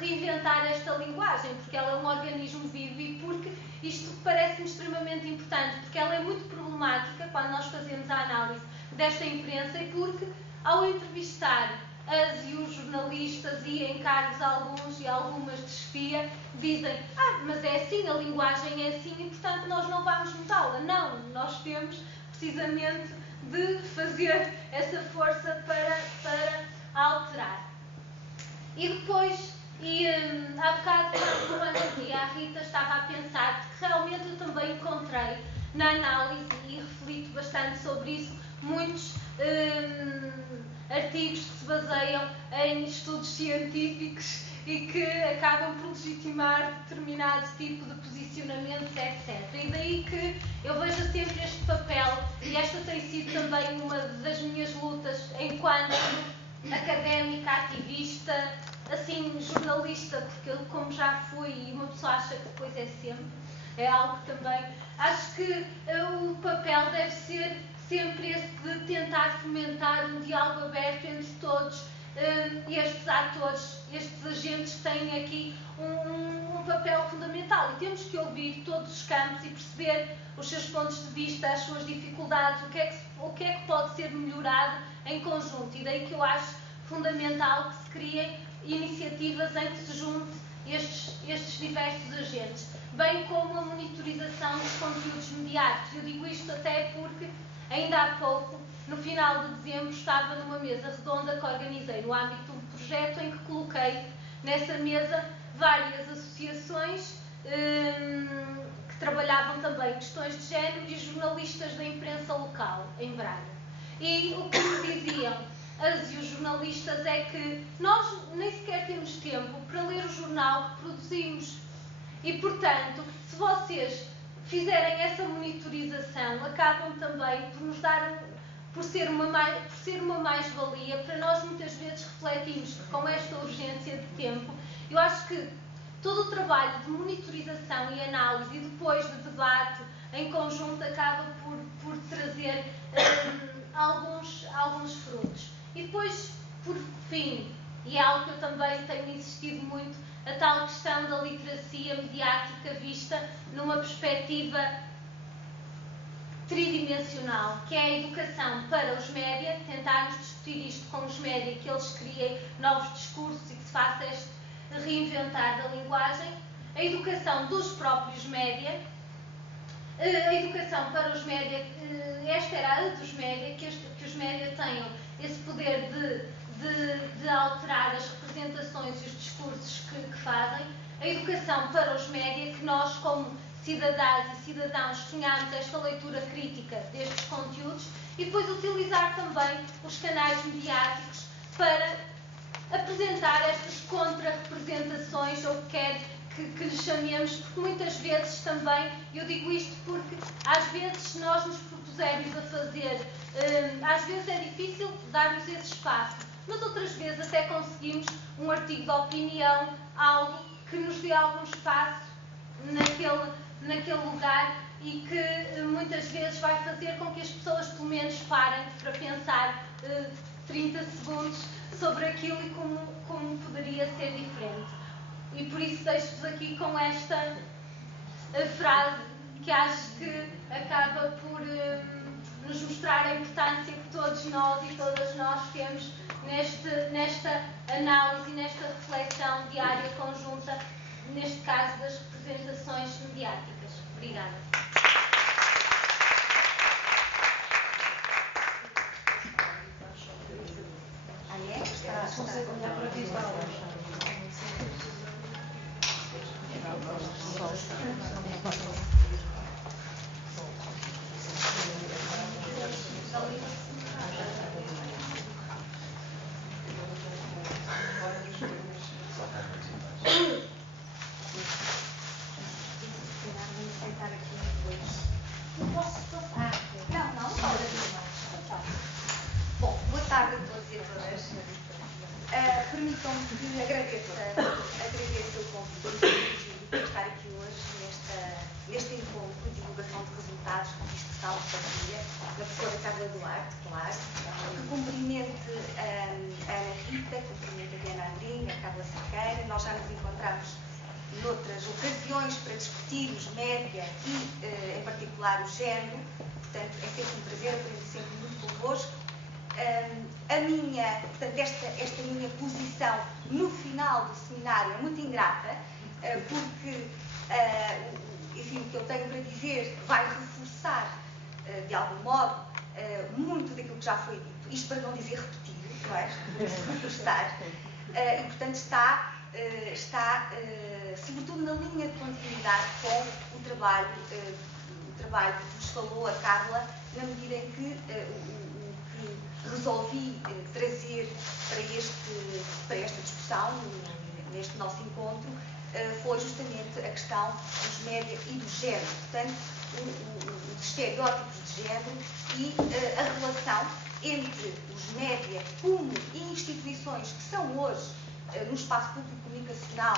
reinventar esta linguagem, porque ela é um organismo vivo e porque isto parece-me extremamente importante, porque ela é muito problemática quando nós fazemos a análise desta imprensa e porque, ao entrevistar as e os jornalistas e encargos alguns e algumas de chefia, dizem, mas é assim, a linguagem é assim e, portanto, nós não vamos mudá-la. Não, nós temos precisamente de fazer essa força para alterar. E depois, há bocado, quando dizia a Rita, estava a pensar que realmente eu também encontrei na análise, e reflito bastante sobre isso, muitos artigos que se baseiam em estudos científicos e que acabam por legitimar determinado tipo de posicionamentos, etc. E daí que eu vejo sempre este papel, e esta tem sido também uma das minhas lutas enquanto académica, ativista, assim, jornalista, porque eu, como já fui, e uma pessoa acha que depois é sempre, é algo que também, acho que o papel deve ser sempre esse de tentar fomentar um diálogo aberto entre todos estes atores, estes agentes que têm aqui um papel fundamental. E temos que ouvir todos os campos e perceber os seus pontos de vista, as suas dificuldades, o que é que pode ser melhorado em conjunto. E daí que eu acho fundamental que se criem iniciativas em que se junte estes diversos agentes, bem como a monitorização dos conteúdos mediáticos. Eu digo isto até porque ainda há pouco, no final de dezembro, estava numa mesa redonda que organizei no âmbito de um projeto em que coloquei nessa mesa várias associações que trabalhavam também questões de género e jornalistas da imprensa local, em Braga. E o que me diziam as e os jornalistas é que nós nem sequer temos tempo para ler o jornal que produzimos. E, portanto, se vocês fizerem essa monitorização, acabam também por nos dar, por ser uma mais-valia para nós muitas vezes refletirmos que com esta urgência de tempo, eu acho que todo o trabalho de monitorização e análise e depois de debate em conjunto acaba por trazer alguns frutos. E depois, por fim, e é algo que eu também tenho insistido muito, a tal questão da literacia mediática vista numa perspectiva tridimensional, que é a educação para os média, tentarmos discutir isto com os média, que eles criem novos discursos e que se faça este reinventar da linguagem, a educação dos próprios média, a educação para os média, esta era a dos média, que os média tenham esse poder de alterar as representações e os discursos que fazem, a educação para os média, que nós como cidadãs e cidadãos tenhamos esta leitura crítica destes conteúdos e depois utilizar também os canais mediáticos para apresentar estas contra-representações, ou quer que lhes chamemos, porque muitas vezes também, eu digo isto porque às vezes se nós nos propusermos a fazer, às vezes é difícil darmos esse espaço, mas outras vezes até conseguimos um artigo de opinião, algo que nos dê algum espaço naquele lugar e que muitas vezes vai fazer com que as pessoas pelo menos parem para pensar 30 segundos sobre aquilo e como poderia ser diferente. E por isso deixo-vos aqui com esta frase que acho que acaba por nos mostrar a importância que todos nós e todas nós temos nesta análise e nesta reflexão diária conjunta, neste caso das representações mediáticas. Obrigada. Permitam que agradeça o convite para estar aqui hoje neste encontro de divulgação de resultados do Dispersal de Partilha, da professora Carla Duarte, claro. Que cumprimente a Ana Rita, cumprimente a Diana Andrinha, a Carla Cerqueira. Nós já nos encontramos noutras ocasiões para discutirmos média e, em particular, o género. Portanto, é sempre um prazer, aprendo sempre muito convosco. Portanto, esta minha posição no final do seminário é muito ingrata, porque, enfim, o que eu tenho para dizer vai reforçar, de algum modo, muito daquilo que já foi dito. Isto para não dizer repetir, não é? Reforçar. E, portanto, está sobretudo na linha de continuidade com o trabalho que vos falou a Carla, na medida em que o que resolvi trazer para esta discussão, neste nosso encontro, foi justamente a questão dos média e do género. Portanto, os estereótipos de género e a relação entre os média como instituições que são hoje, no espaço público comunicacional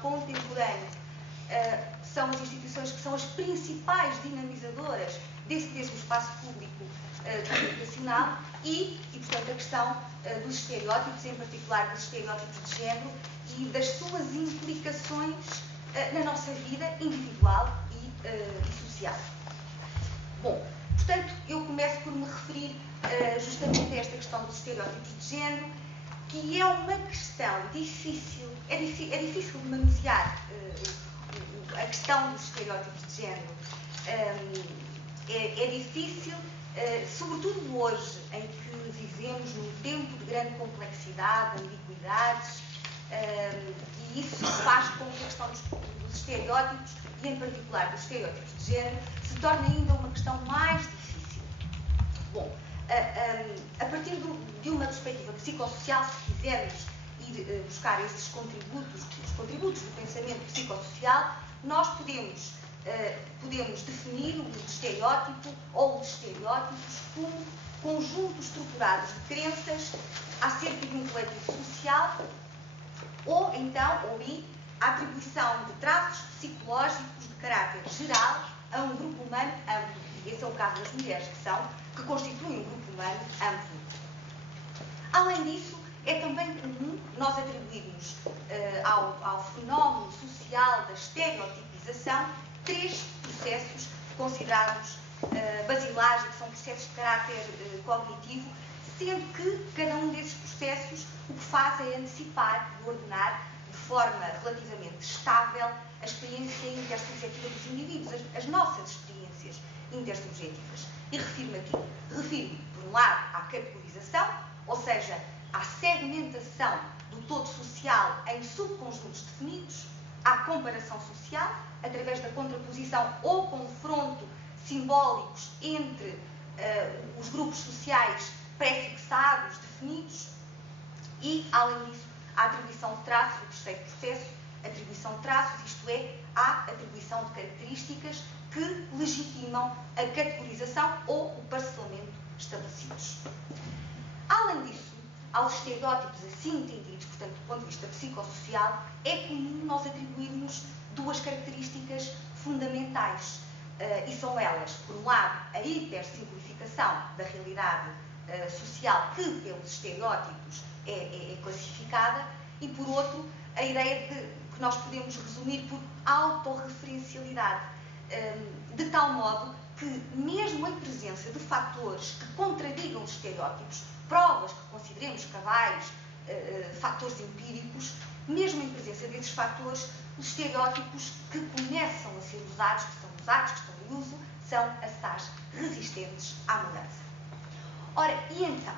contemporâneo, são as instituições que são as principais dinamizadoras desse mesmo espaço público comunicacional e, portanto, a questão dos estereótipos, em particular dos estereótipos de género e das suas implicações na nossa vida individual e social. Bom, portanto, eu começo por me referir justamente a esta questão dos estereótipos de género, que é uma questão difícil, é difícil de manusear a questão dos estereótipos de género. É difícil, sobretudo hoje, em que vivemos num tempo de grande complexidade, ambiguidades, e isso faz com que a questão dos estereótipos, e em particular dos estereótipos de género, se torne ainda uma questão mais difícil. Bom, a partir de uma perspectiva psicossocial, se quisermos ir buscar esses contributos, os contributos do pensamento psicossocial, nós podemos definir o estereótipo ou os estereótipos como conjuntos estruturados de crenças acerca de um coletivo social ou a atribuição de traços psicológicos de caráter geral a um grupo humano amplo. Esse é o caso das mulheres, que constituem um grupo humano amplo. Além disso, é também comum nós atribuirmos ao fenómeno social da estereotipização 3 processos considerados basilares, que são processos de caráter cognitivo, sendo que cada um desses processos o que faz é antecipar e ordenar de forma relativamente estável a experiência intersubjetiva dos indivíduos, as nossas experiências intersubjetivas. E refiro-me, por um lado, à categorização, ou seja, à segmentação do todo social em subconjuntos definidos, à comparação social, através da contraposição ou confronto simbólicos entre os grupos sociais pré-fixados, definidos, e, além disso, à atribuição de traços, o terceiro processo, atribuição de traços, isto é, à atribuição de características que legitimam a categorização ou o parcelamento estabelecidos. Além disso, aos estereótipos assim entendidos, portanto, do ponto de vista psicossocial, é comum nós atribuirmos 2 características fundamentais, e são elas, por um lado, a hipersimplificação da realidade social que, pelos estereótipos, é classificada, e, por outro, a ideia que nós podemos resumir por autorreferencialidade, de tal modo que, mesmo em presença de fatores que contradigam os estereótipos, provas que consideremos cabais, fatores empíricos, mesmo em presença desses fatores, os estereótipos que começam a ser usados, que estão em uso, são as tais resistentes à mudança. Ora, e então,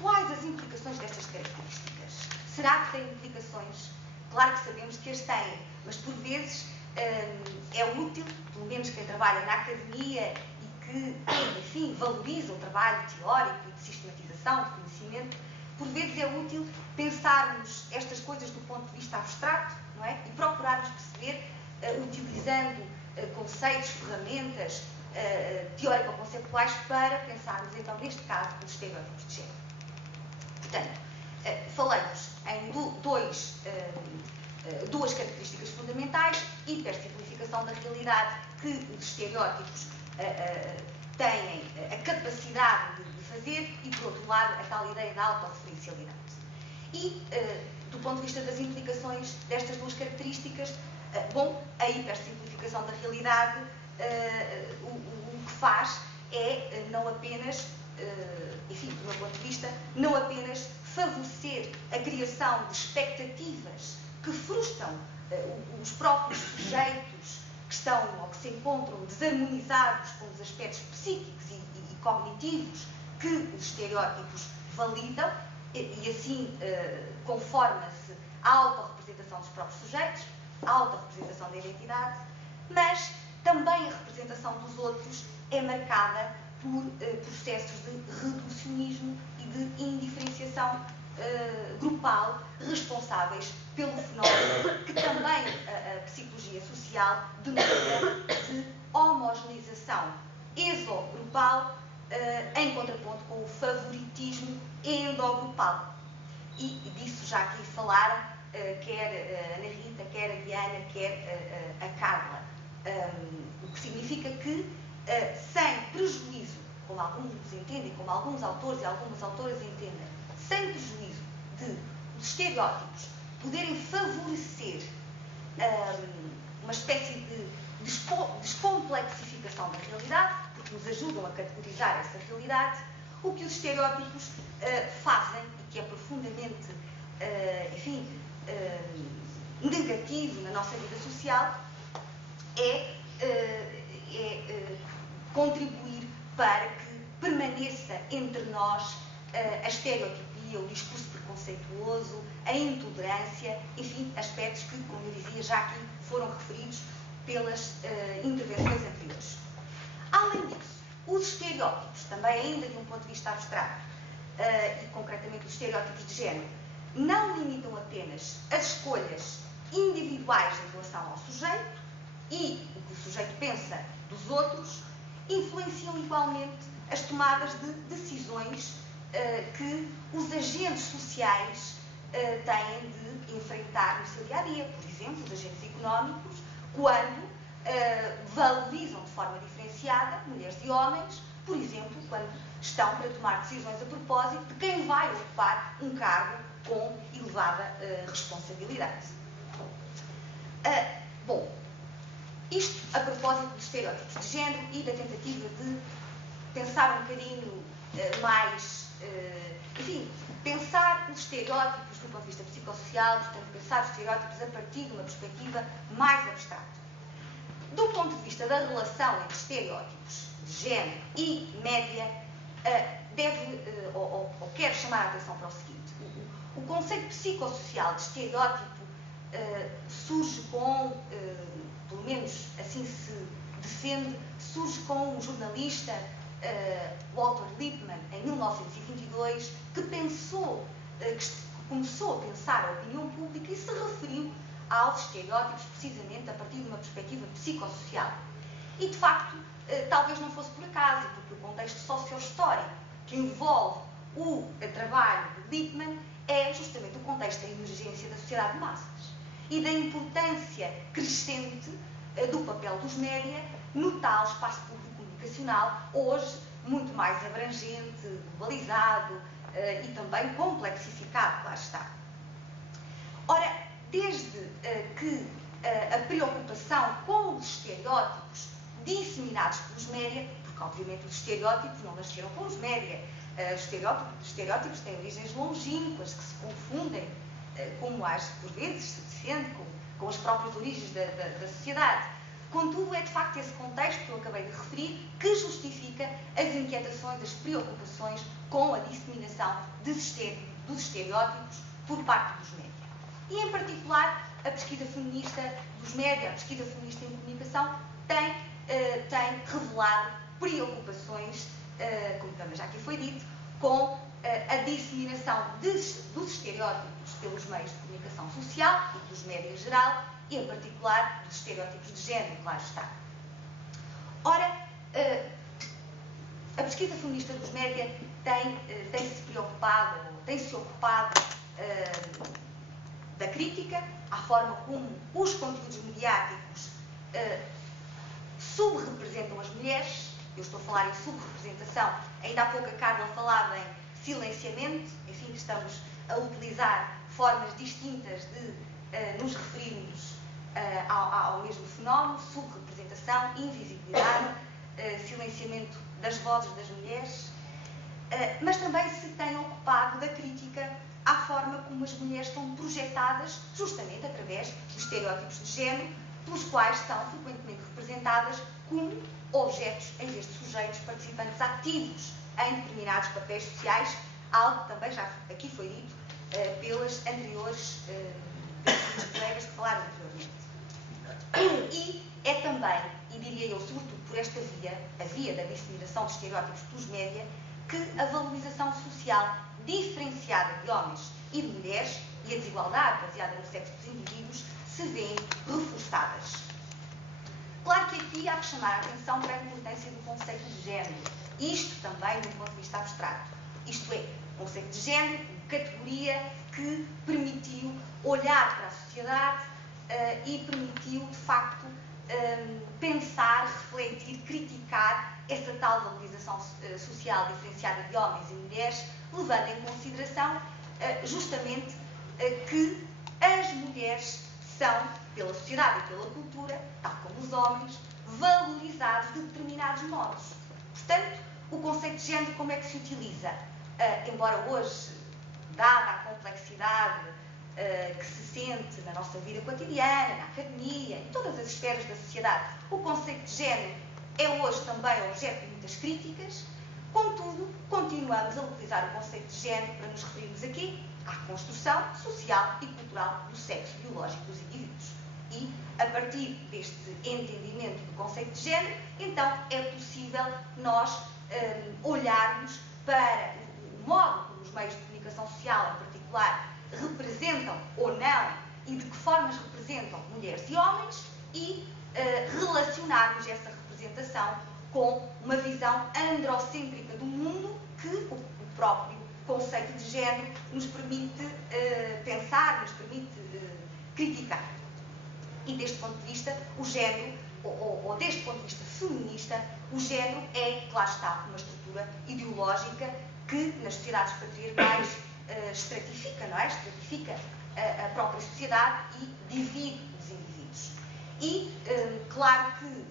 quais as implicações destas características? Será que têm implicações? Claro que sabemos que as têm, mas por vezes é útil, pelo menos quem trabalha na academia e que, enfim, valoriza o trabalho teórico e de sistematização, de conhecimento, por vezes é útil pensarmos estas coisas do ponto de vista abstrato, não é? E procurarmos perceber, utilizando conceitos, ferramentas teórico-conceptuais para pensarmos, então, neste caso, nos estereótipos de género. Portanto, falamos em duas características fundamentais: hipersimplificação da realidade, que os estereótipos têm a capacidade de fazer, e, por outro lado, a tal ideia da autorreferencialidade. E, do ponto de vista das implicações destas duas características, a hipersimplificação da realidade o que faz é não apenas, enfim, do meu ponto de vista, não apenas favorecer a criação de expectativas que frustram os próprios sujeitos que estão ou que se encontram desarmonizados com os aspectos psíquicos e cognitivos que os estereótipos validam, e assim conforma-se à autorrepresentação dos próprios sujeitos, à autorrepresentação da identidade, mas também a representação dos outros é marcada por processos de reducionismo e de indiferenciação grupal, responsáveis pelo fenómeno que também a psicologia social denomina de homogeneização exogrupal, em contraponto com o favoritismo endogrupal. E disso já aqui falaram quer a Ana Rita, quer a Diana, quer a Carla. O que significa que, sem prejuízo, como alguns entendem, como alguns autores e algumas autoras entendem, sem prejuízo de os estereótipos poderem favorecer uma espécie de descomplexificação da realidade, porque nos ajudam a categorizar essa realidade, o que os estereótipos fazem, e que é profundamente, enfim, negativo na nossa vida social, é contribuir para que permaneça entre nós a estereotipia, o discurso preconceituoso, a intolerância, enfim, aspectos que, como eu dizia, já aqui foram referidos pelas intervenções anteriores. Além disso, os estereótipos, também ainda de um ponto de vista abstrato, e concretamente os estereótipos de género, não limitam apenas as escolhas individuais em relação ao sujeito e o que o sujeito pensa dos outros, influenciam igualmente as tomadas de decisões que os agentes sociais têm de enfrentar no seu dia-a-dia. Por exemplo, os agentes económicos, quando valorizam de forma diferenciada mulheres e homens, por exemplo, quando estão para tomar decisões a propósito de quem vai ocupar um cargo com elevada responsabilidade. Bom, isto a propósito dos estereótipos de género e da tentativa de pensar um bocadinho mais, enfim, pensar os estereótipos do ponto de vista psicossocial, portanto, pensar os estereótipos a partir de uma perspectiva mais abstrata. Do ponto de vista da relação entre estereótipos de género e média, quero chamar a atenção para o seguinte: o conceito psicossocial de estereótipo surge com, pelo menos assim se defende, surge com um jornalista, Walter Lippmann, em 1922, que começou a pensar a opinião pública e se referiu aos estereótipos precisamente a partir de uma perspectiva psicossocial. E, de facto, talvez não fosse por acaso, porque o contexto socio-histórico que envolve o trabalho de Lippmann é justamente o contexto da emergência da sociedade de massas e da importância crescente do papel dos média no tal espaço público comunicacional, hoje muito mais abrangente, globalizado e também complexificado, lá está. Ora, desde que a preocupação com os estereótipos disseminados pelos média, porque obviamente os estereótipos não nasceram com os média, os estereótipos têm origens longínquas que se confundem, como às por vezes se defende, com as próprias origens da sociedade. Contudo, é de facto esse contexto que eu acabei de referir que justifica as inquietações, as preocupações com a disseminação dos estereótipos por parte dos média. E, em particular, a pesquisa feminista dos média, a pesquisa feminista em comunicação, tem revelado preocupações, como também já aqui foi dito, com a disseminação dos estereótipos pelos meios de comunicação social e pelos média em geral, e em particular dos estereótipos de género, claro está. Ora, a pesquisa feminista dos média tem-se preocupado, tem-se ocupado da crítica, à forma como os conteúdos mediáticos subrepresentam as mulheres. Eu estou a falar em subrepresentação. Ainda há pouco a Carla falava em silenciamento. Enfim, estamos a utilizar formas distintas de nos referirmos ao mesmo fenómeno: subrepresentação, invisibilidade, silenciamento das vozes das mulheres. Mas também se tem ocupado da crítica à forma como as mulheres são projetadas, justamente através dos estereótipos de género, pelos quais são frequentemente representadas como objetos em vez de sujeitos participantes ativos em determinados papéis sociais, algo que também já aqui foi dito pelas anteriores colegas que falaram anteriormente. E é também, e diria eu, sobretudo por esta via, a via da disseminação de estereótipos pelos média, que a valorização social diferenciada de homens e de mulheres e a desigualdade baseada no sexo dos indivíduos se vêem reforçadas. Claro que aqui há que chamar a atenção para a importância do conceito de género. Isto também do ponto de vista abstrato. Isto é, o conceito de género, categoria que permitiu olhar para a sociedade e permitiu, de facto, pensar, refletir, criticar essa tal valorização social diferenciada de homens e mulheres, levando em consideração justamente que as mulheres são, pela sociedade e pela cultura, tal como os homens, valorizados de determinados modos. Portanto, o conceito de género, como é que se utiliza? Embora hoje, dada a complexidade que se sente na nossa vida cotidiana, na academia, em todas as esferas da sociedade, o conceito de género é hoje também objeto de muitas críticas. Contudo, continuamos a utilizar o conceito de género para nos referirmos aqui à construção social e cultural do sexo biológico dos indivíduos. E, a partir deste entendimento do conceito de género, então é possível nós olharmos para o modo como os meios de comunicação social, em particular, representam ou não e de que formas representam mulheres e homens e relacionarmos essa representação com uma visão androcêntrica do mundo que o próprio conceito de género nos permite pensar, nos permite criticar. E deste ponto de vista, o género, ou deste ponto de vista feminista, o género é, lá está, uma estrutura ideológica que nas sociedades patriarcais estratifica, não é? Estratifica a própria sociedade e divide os indivíduos. E, claro que,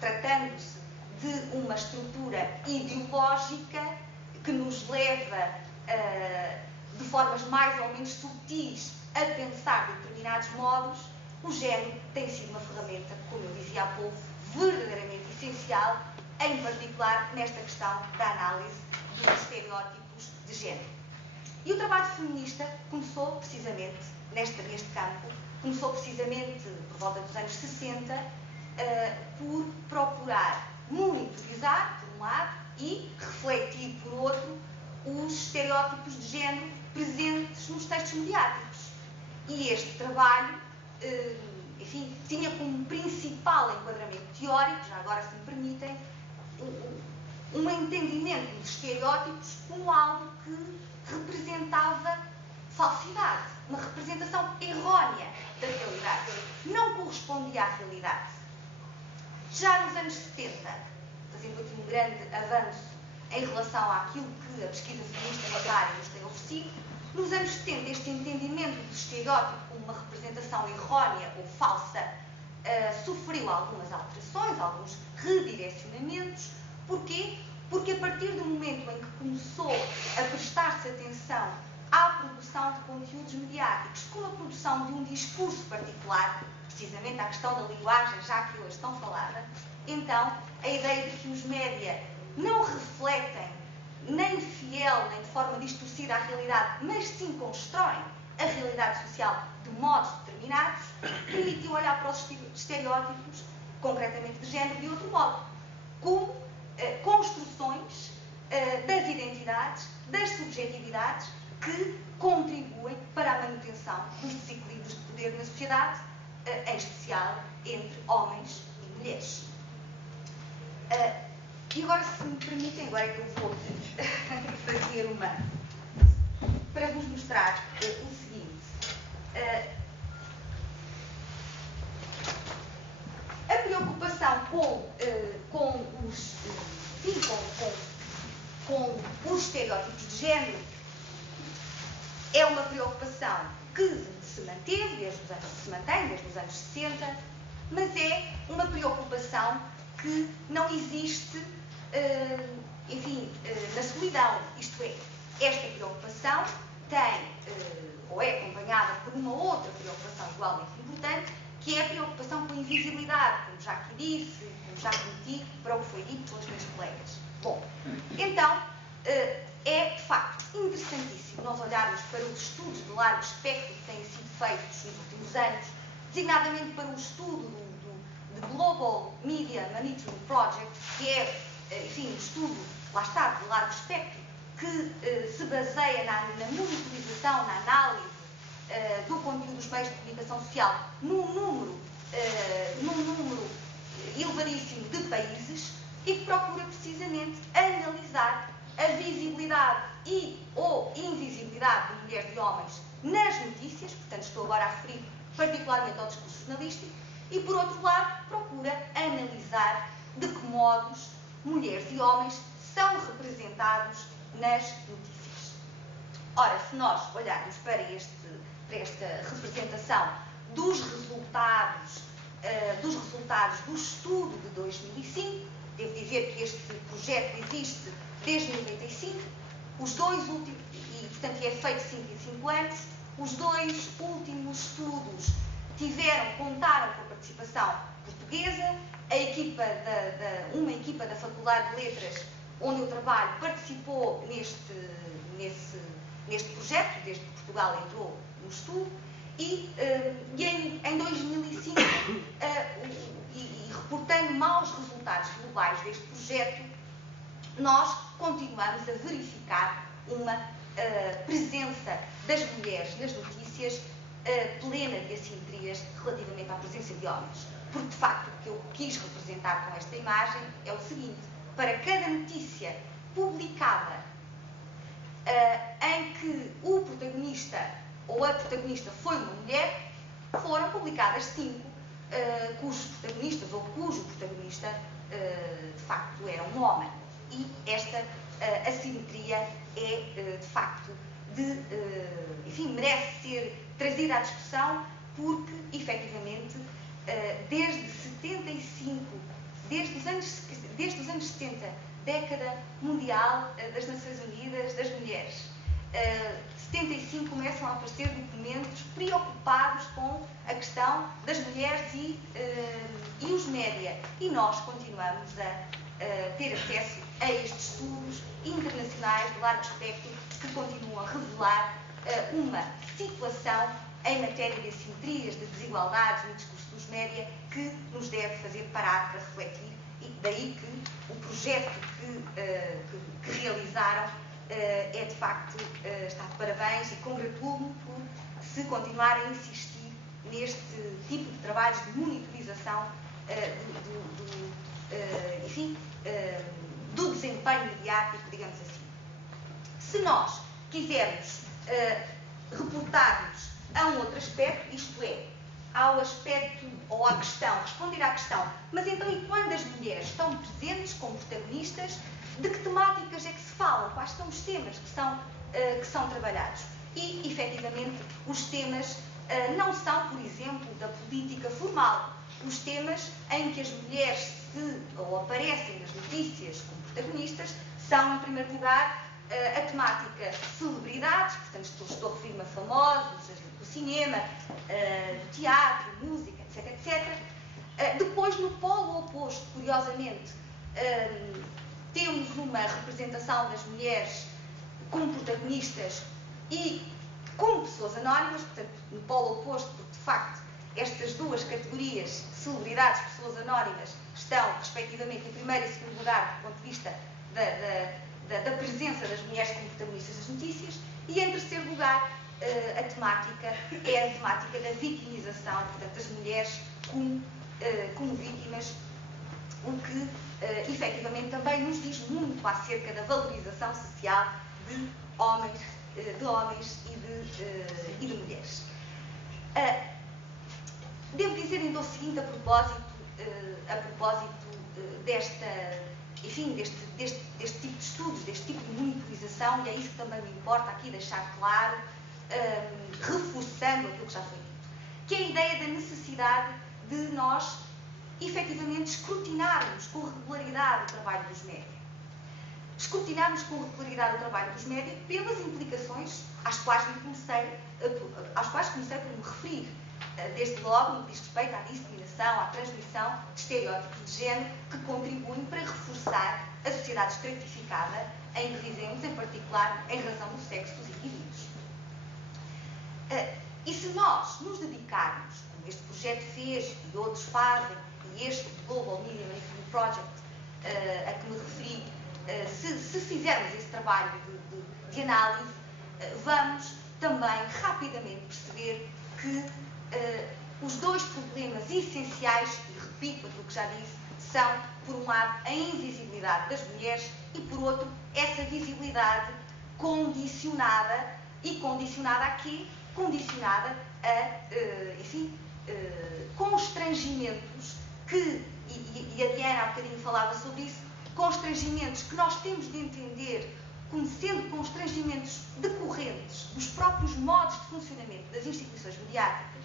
tratando-se de uma estrutura ideológica que nos leva, de formas mais ou menos subtis, a pensar de determinados modos, o género tem sido uma ferramenta, como eu dizia há pouco, verdadeiramente essencial, em particular nesta questão da análise dos estereótipos de género. E o trabalho feminista começou precisamente neste campo, começou precisamente por volta dos anos 60, por procurar monitorizar, por um lado, e refletir, por outro, os estereótipos de género presentes nos textos mediáticos. E este trabalho, enfim, tinha como principal enquadramento teórico, já agora se me permitem, um entendimento dos estereótipos como algo que representava falsidade, uma representação errónea da realidade, não correspondia à realidade. Já nos anos 70, fazendo aqui um grande avanço em relação àquilo que a pesquisa feminista nas áreas nos tem oferecido, nos anos 70 este entendimento do estereótipo como uma representação errónea ou falsa sofreu algumas alterações, alguns redirecionamentos. Porquê? Porque a partir do momento em que começou a prestar-se atenção à produção de conteúdos mediáticos, com a produção de um discurso particular, precisamente à questão da linguagem, já que hoje tão falada, então a ideia de que os média não refletem nem fiel, nem de forma distorcida a realidade, mas sim constroem a realidade social de modos determinados, permitiu olhar para os estereótipos, concretamente de género, de outro modo, como construções das identidades, das subjetividades que contribuem para a manutenção dos desequilíbrios de poder na sociedade, em especial entre homens e mulheres. E agora, se me permitem, agora é que eu vou fazer para vos mostrar o seguinte. A preocupação com os estereótipos de género é uma preocupação que se manteve se mantém desde os anos 60, mas é uma preocupação que não existe, na solidão. Isto é, esta preocupação ou é acompanhada por uma outra preocupação igualmente importante, que é a preocupação com a invisibilidade, como já aqui disse, como já cometi, para o que foi dito pelos meus colegas. Bom, então, é de facto interessantíssimo nós olharmos para os estudos de largo espectro que têm sido feitos nos últimos anos, designadamente para o estudo do Global Media Monitoring Project, que é, um estudo, lá está, de largo espectro, que se baseia na monitorização, na análise do conteúdo dos meios de comunicação social num número elevadíssimo de países e que procura precisamente analisar a visibilidade ou invisibilidade de mulheres e homens nas notícias, portanto estou agora a referir particularmente ao discurso jornalístico, e por outro lado procura analisar de que modos mulheres e homens são representados nas notícias. Ora, se nós olharmos para esta representação dos resultados do estudo de 2005, devo dizer que este projeto existe desde 95, os dois últimos, e portanto é feito 5 em 5 anos, os dois últimos estudos contaram com a participação portuguesa, uma equipa da Faculdade de Letras, onde eu trabalho, participou neste projeto, desde que Portugal entrou no estudo, e em 2005, e reportando maus resultados globais deste projeto, nós continuamos a verificar uma presença das mulheres nas notícias plena de assimetrias relativamente à presença de homens. Porque, de facto, o que eu quis representar com esta imagem é o seguinte: para cada notícia publicada em que o protagonista ou a protagonista foi uma mulher, foram publicadas 5 cujos protagonistas ou cujo protagonista de facto era um homem. E esta assimetria é de facto merece ser trazida à discussão, porque efetivamente desde os anos 70, década mundial das Nações Unidas das mulheres, 75 começam a aparecer documentos preocupados com a questão das mulheres e os média. E nós continuamos a ter acesso a estes estudos internacionais de largo espectro que continuam a revelar uma situação em matéria de assimetrias, de desigualdades no discurso dos média que nos deve fazer parar para refletir, e daí que o projeto que realizaram é de facto, está de parabéns, e congratulo-me por se continuar a insistir neste tipo de trabalhos de monitorização do desempenho mediático, digamos assim. Se nós quisermos reportar-nos a um outro aspecto, isto é, ao aspecto ou à questão, responder à questão, mas então e quando as mulheres estão presentes como protagonistas, de que temáticas é que se falam? Quais são os temas que são trabalhados? E, efetivamente, os temas não são, por exemplo, da política formal. Os temas em que as mulheres aparecem nas notícias como protagonistas são, em primeiro lugar, a temática celebridades, portanto estou a referir-me a famosos, do cinema, do teatro, música, etc, etc. Depois, no polo oposto, curiosamente, temos uma representação das mulheres como protagonistas e como pessoas anónimas, portanto, no polo oposto, porque de facto estas duas categorias, celebridades, pessoas anónimas, estão respectivamente em primeiro e segundo lugar do ponto de vista da presença das mulheres como protagonistas das notícias, e em terceiro lugar a temática é a temática da vitimização, portanto, das mulheres como vítimas, o que efetivamente também nos diz muito acerca da valorização social de homens de homens e de mulheres. Devo dizer ainda o seguinte a propósito deste tipo de estudos, deste tipo de monitorização, e é isso que também me importa aqui deixar claro, reforçando aquilo que já foi dito, que é a ideia da necessidade de nós efetivamente escrutinarmos com regularidade o trabalho dos médios. Escrutinarmos com regularidade o trabalho dos médios pelas implicações às quais comecei por me referir, desde logo no que diz respeito à disseminação, à transmissão de estereótipos de género que contribuem para reforçar a sociedade estratificada em que vivemos, em particular em razão do sexo dos indivíduos. E se nós nos dedicarmos, como este projeto fez e outros fazem, e este Global Media Making Project a que me referi, se fizermos esse trabalho de análise, vamos também rapidamente perceber que os dois problemas essenciais, e repito aquilo que já disse, são, por um lado, a invisibilidade das mulheres e, por outro, essa visibilidade condicionada. E condicionada a quê? Condicionada a constrangimentos que, e a Diana há bocadinho falava sobre isso, constrangimentos que nós temos de entender como sendo constrangimentos decorrentes dos próprios modos de funcionamento das instituições mediáticas.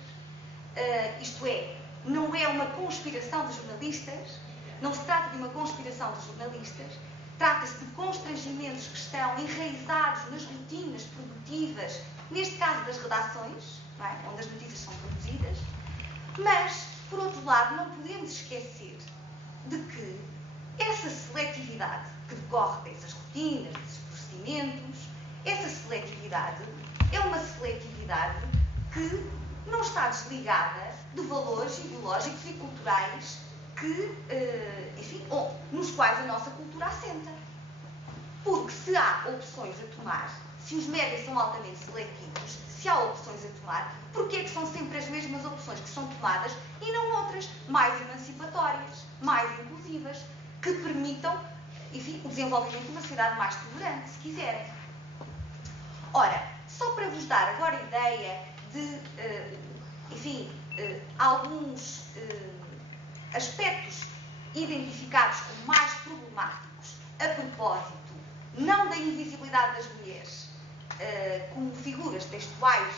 Isto é, não é uma conspiração de jornalistas, não se trata de uma conspiração de jornalistas, trata-se de constrangimentos que estão enraizados nas rotinas produtivas, neste caso das redações, não é? Onde as notícias são produzidas, mas, por outro lado, não podemos esquecer de que essa seletividade que decorre dessas rotinas, desses procedimentos, essa seletividade é uma seletividade que não está desligada de valores ideológicos e culturais que, nos quais a nossa cultura assenta. Porque se há opções a tomar, se os médias são altamente seletivos, se há opções a tomar, porquê é que são sempre as mesmas opções que são tomadas e não outras mais emancipatórias, mais inclusivas, que permitam, o desenvolvimento de uma sociedade mais tolerante, se quiserem. Ora, só para vos dar agora a ideia de, alguns aspectos identificados como mais problemáticos a propósito, não da invisibilidade das mulheres como figuras textuais,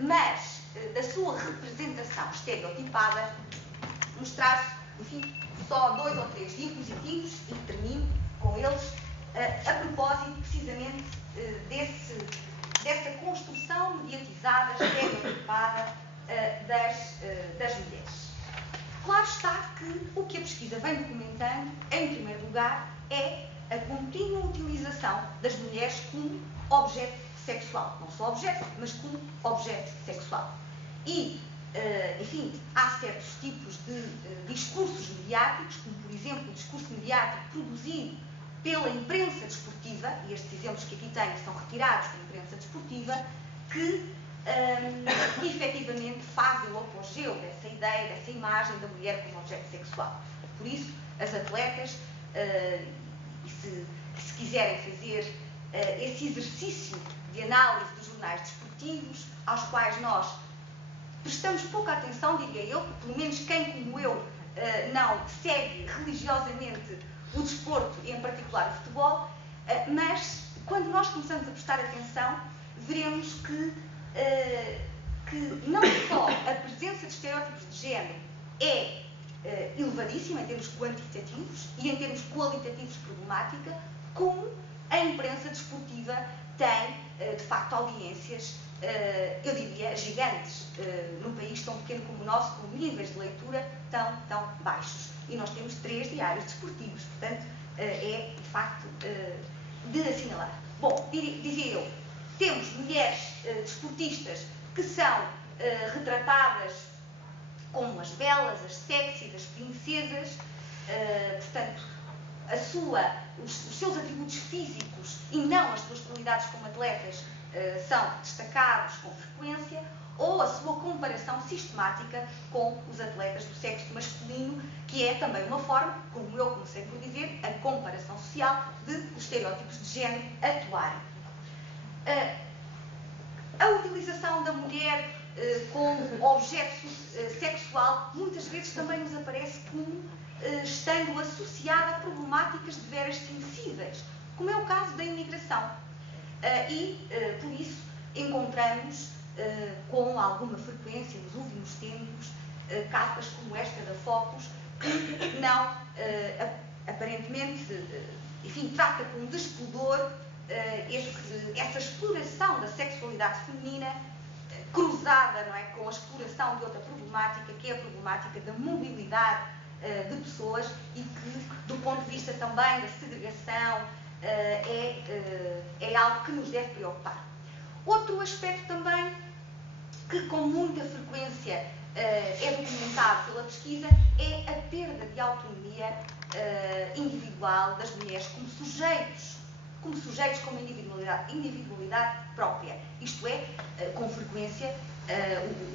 mas da sua representação estereotipada, mostrar, só 2 ou 3 diapositivos e termino com eles a propósito precisamente dessa construção mediatizada, estereotipada das mulheres. Claro está que o que a pesquisa vem documentando, em primeiro lugar, é a contínua utilização das mulheres como objeto sexual. Não só objeto, mas como objeto sexual. E, há certos tipos de discursos mediáticos, como, por exemplo, o discurso mediático produzido pela imprensa desportiva, e estes exemplos que aqui tenho são retirados da imprensa desportiva, que efetivamente fazem o apogeu dessa ideia, dessa imagem da mulher como objeto sexual. Por isso, as atletas, se quiserem fazer esse exercício de análise dos jornais desportivos, aos quais nós prestamos pouca atenção, diria eu, pelo menos quem, como eu, não segue religiosamente o desporto, e em particular o futebol, mas quando nós começamos a prestar atenção, veremos que não só a presença de estereótipos de género é elevadíssima em termos quantitativos e em termos qualitativos problemática, como a imprensa desportiva tem, de facto, audiências, eu diria, gigantes, num país tão pequeno como o nosso, com níveis de leitura tão baixos. E nós temos 3 diários desportivos, portanto, é, de facto, de assinalar. Bom, dizia eu, temos mulheres desportistas que são retratadas como as belas, as sexys, as princesas, portanto, os seus atributos físicos e não as suas qualidades como atletas são destacados com frequência, ou a sua comparação sistemática com os atletas do sexo masculino, que é também uma forma, como eu comecei por dizer, a comparação social de os estereótipos de género atuarem. A utilização da mulher como objeto sexual muitas vezes também nos aparece como estando associada a problemáticas de veras sensíveis, como é o caso da imigração. Por isso, encontramos com alguma frequência nos últimos tempos capas como esta da Focus, que não, aparentemente, enfim, trata com despudor essa exploração da sexualidade feminina cruzada, não é, com a exploração de outra problemática, que é a problemática da mobilidade de pessoas e que, do ponto de vista também da segregação, é algo que nos deve preocupar. Outro aspecto também que com muita frequência é documentado pela pesquisa é a perda de autonomia individual das mulheres como sujeitos com individualidade própria. Isto é, com frequência,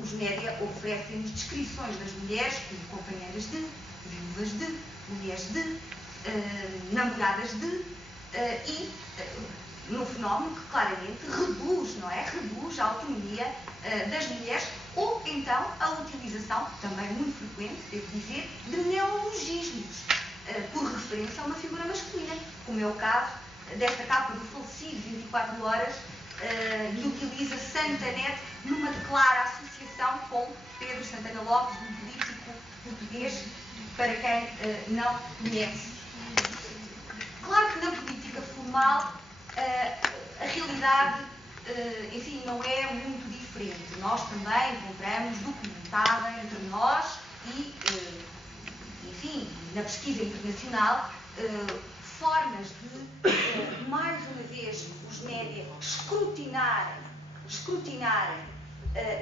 os média oferecem-nos descrições das mulheres como companheiras de, viúvas de, mulheres de, namoradas de, e num fenómeno que claramente reduz, não é? Reduz a autonomia das mulheres, ou então a utilização, também muito frequente, devo dizer, de neologismos, por referência a uma figura masculina, como é o caso desta capa do falecido 24 Horas, que utiliza Santa Neto numa clara associação com Pedro Santana Lopes, um político português, para quem não conhece. Claro que na política formal a realidade, enfim, não é muito diferente. Nós também encontramos documentada entre nós e, enfim, na pesquisa internacional, formas de, mais uma vez, os média escrutinarem,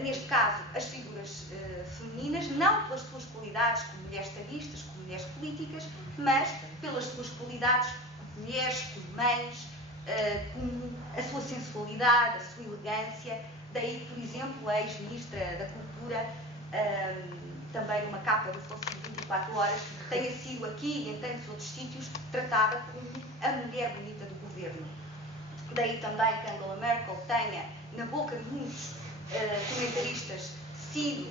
neste caso, as figuras femininas, não pelas suas qualidades como mulheres estadistas, como mulheres políticas, mas pelas suas qualidades como mulheres, como mães, como a sua sensualidade, a sua elegância. Daí, por exemplo, a ex-ministra da Cultura, também numa capa do falecido 24 Horas, tenha sido aqui e em tantos outros sítios tratada como a mulher bonita do governo. Daí também que Angela Merkel tenha, na boca de muitos comentaristas, tenha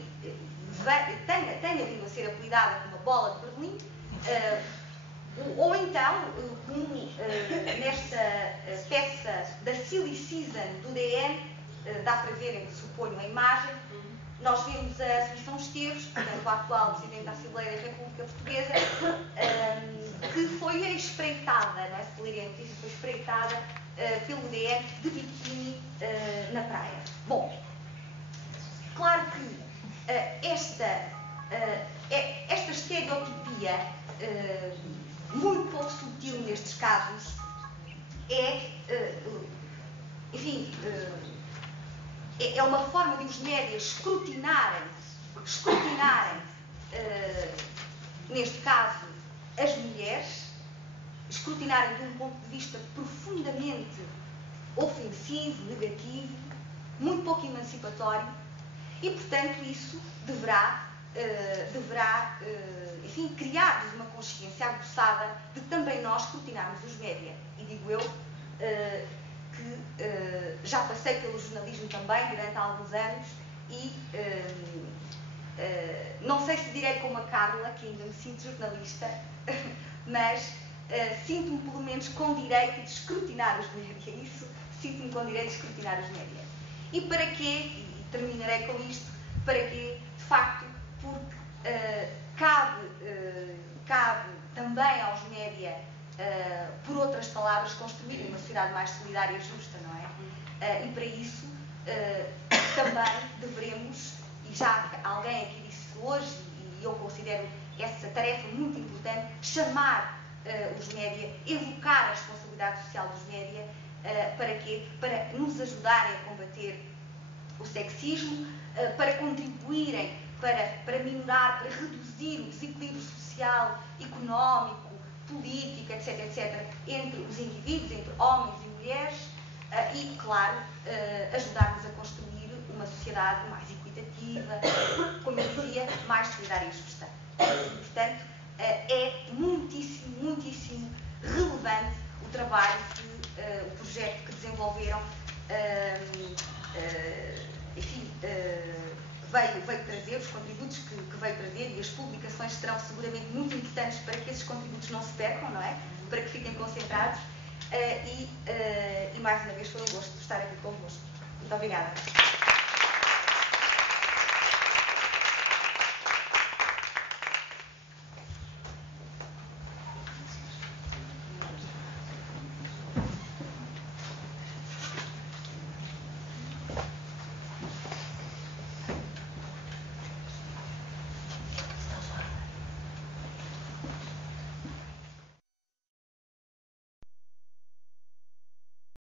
vindo a ser apelidada como a bola de Berlim, ou então, como nesta peça da Silly Season do DN, dá para ver, suponho, a imagem, nós vimos a Assunção Esteves, portanto, a atual Presidente da Assembleia da República Portuguesa, que foi espreitada, não é? Se lerem a notícia, foi espreitada pelo DN de biquíni na praia. Bom, claro que esta estereotipia, muito pouco sutil nestes casos, enfim, é uma forma de os médias escrutinarem, neste caso, as mulheres, escrutinarem de um ponto de vista profundamente ofensivo, negativo, muito pouco emancipatório, e, portanto, isso deverá enfim, criar-nos uma consciência aguçada de também nós escrutinarmos os média. E digo eu que já passei pelo jornalismo também durante alguns anos e não sei se direi como a Carla, que ainda me sinto jornalista, mas sinto-me pelo menos com direito de escrutinar os média. Isso, sinto-me com direito de escrutinar os média. E para quê? E terminarei com isto. Para quê? De facto, porque cabe também aos média, por outras palavras, construir uma sociedade mais solidária e justa, não é? E para isso também devemos, e já alguém aqui disse hoje, e eu considero essa tarefa muito importante, chamar os média, evocar a responsabilidade social dos média, para quê? Para nos ajudarem a combater o sexismo, para contribuírem para minorar, para reduzir o desequilíbrio social, económico, político, etc., entre os indivíduos, entre homens e mulheres, e, claro, ajudar-nos a construir uma sociedade mais equitativa, como eu dizia, mais solidária e justa. E, portanto, é muitíssimo relevante o trabalho o projeto que desenvolveram veio trazer, os contributos que veio trazer, e as publicações serão seguramente muito importantes para que esses contributos não se percam, não é? Para que fiquem concentrados. E mais uma vez foi um gosto estar aqui convosco. Muito obrigada.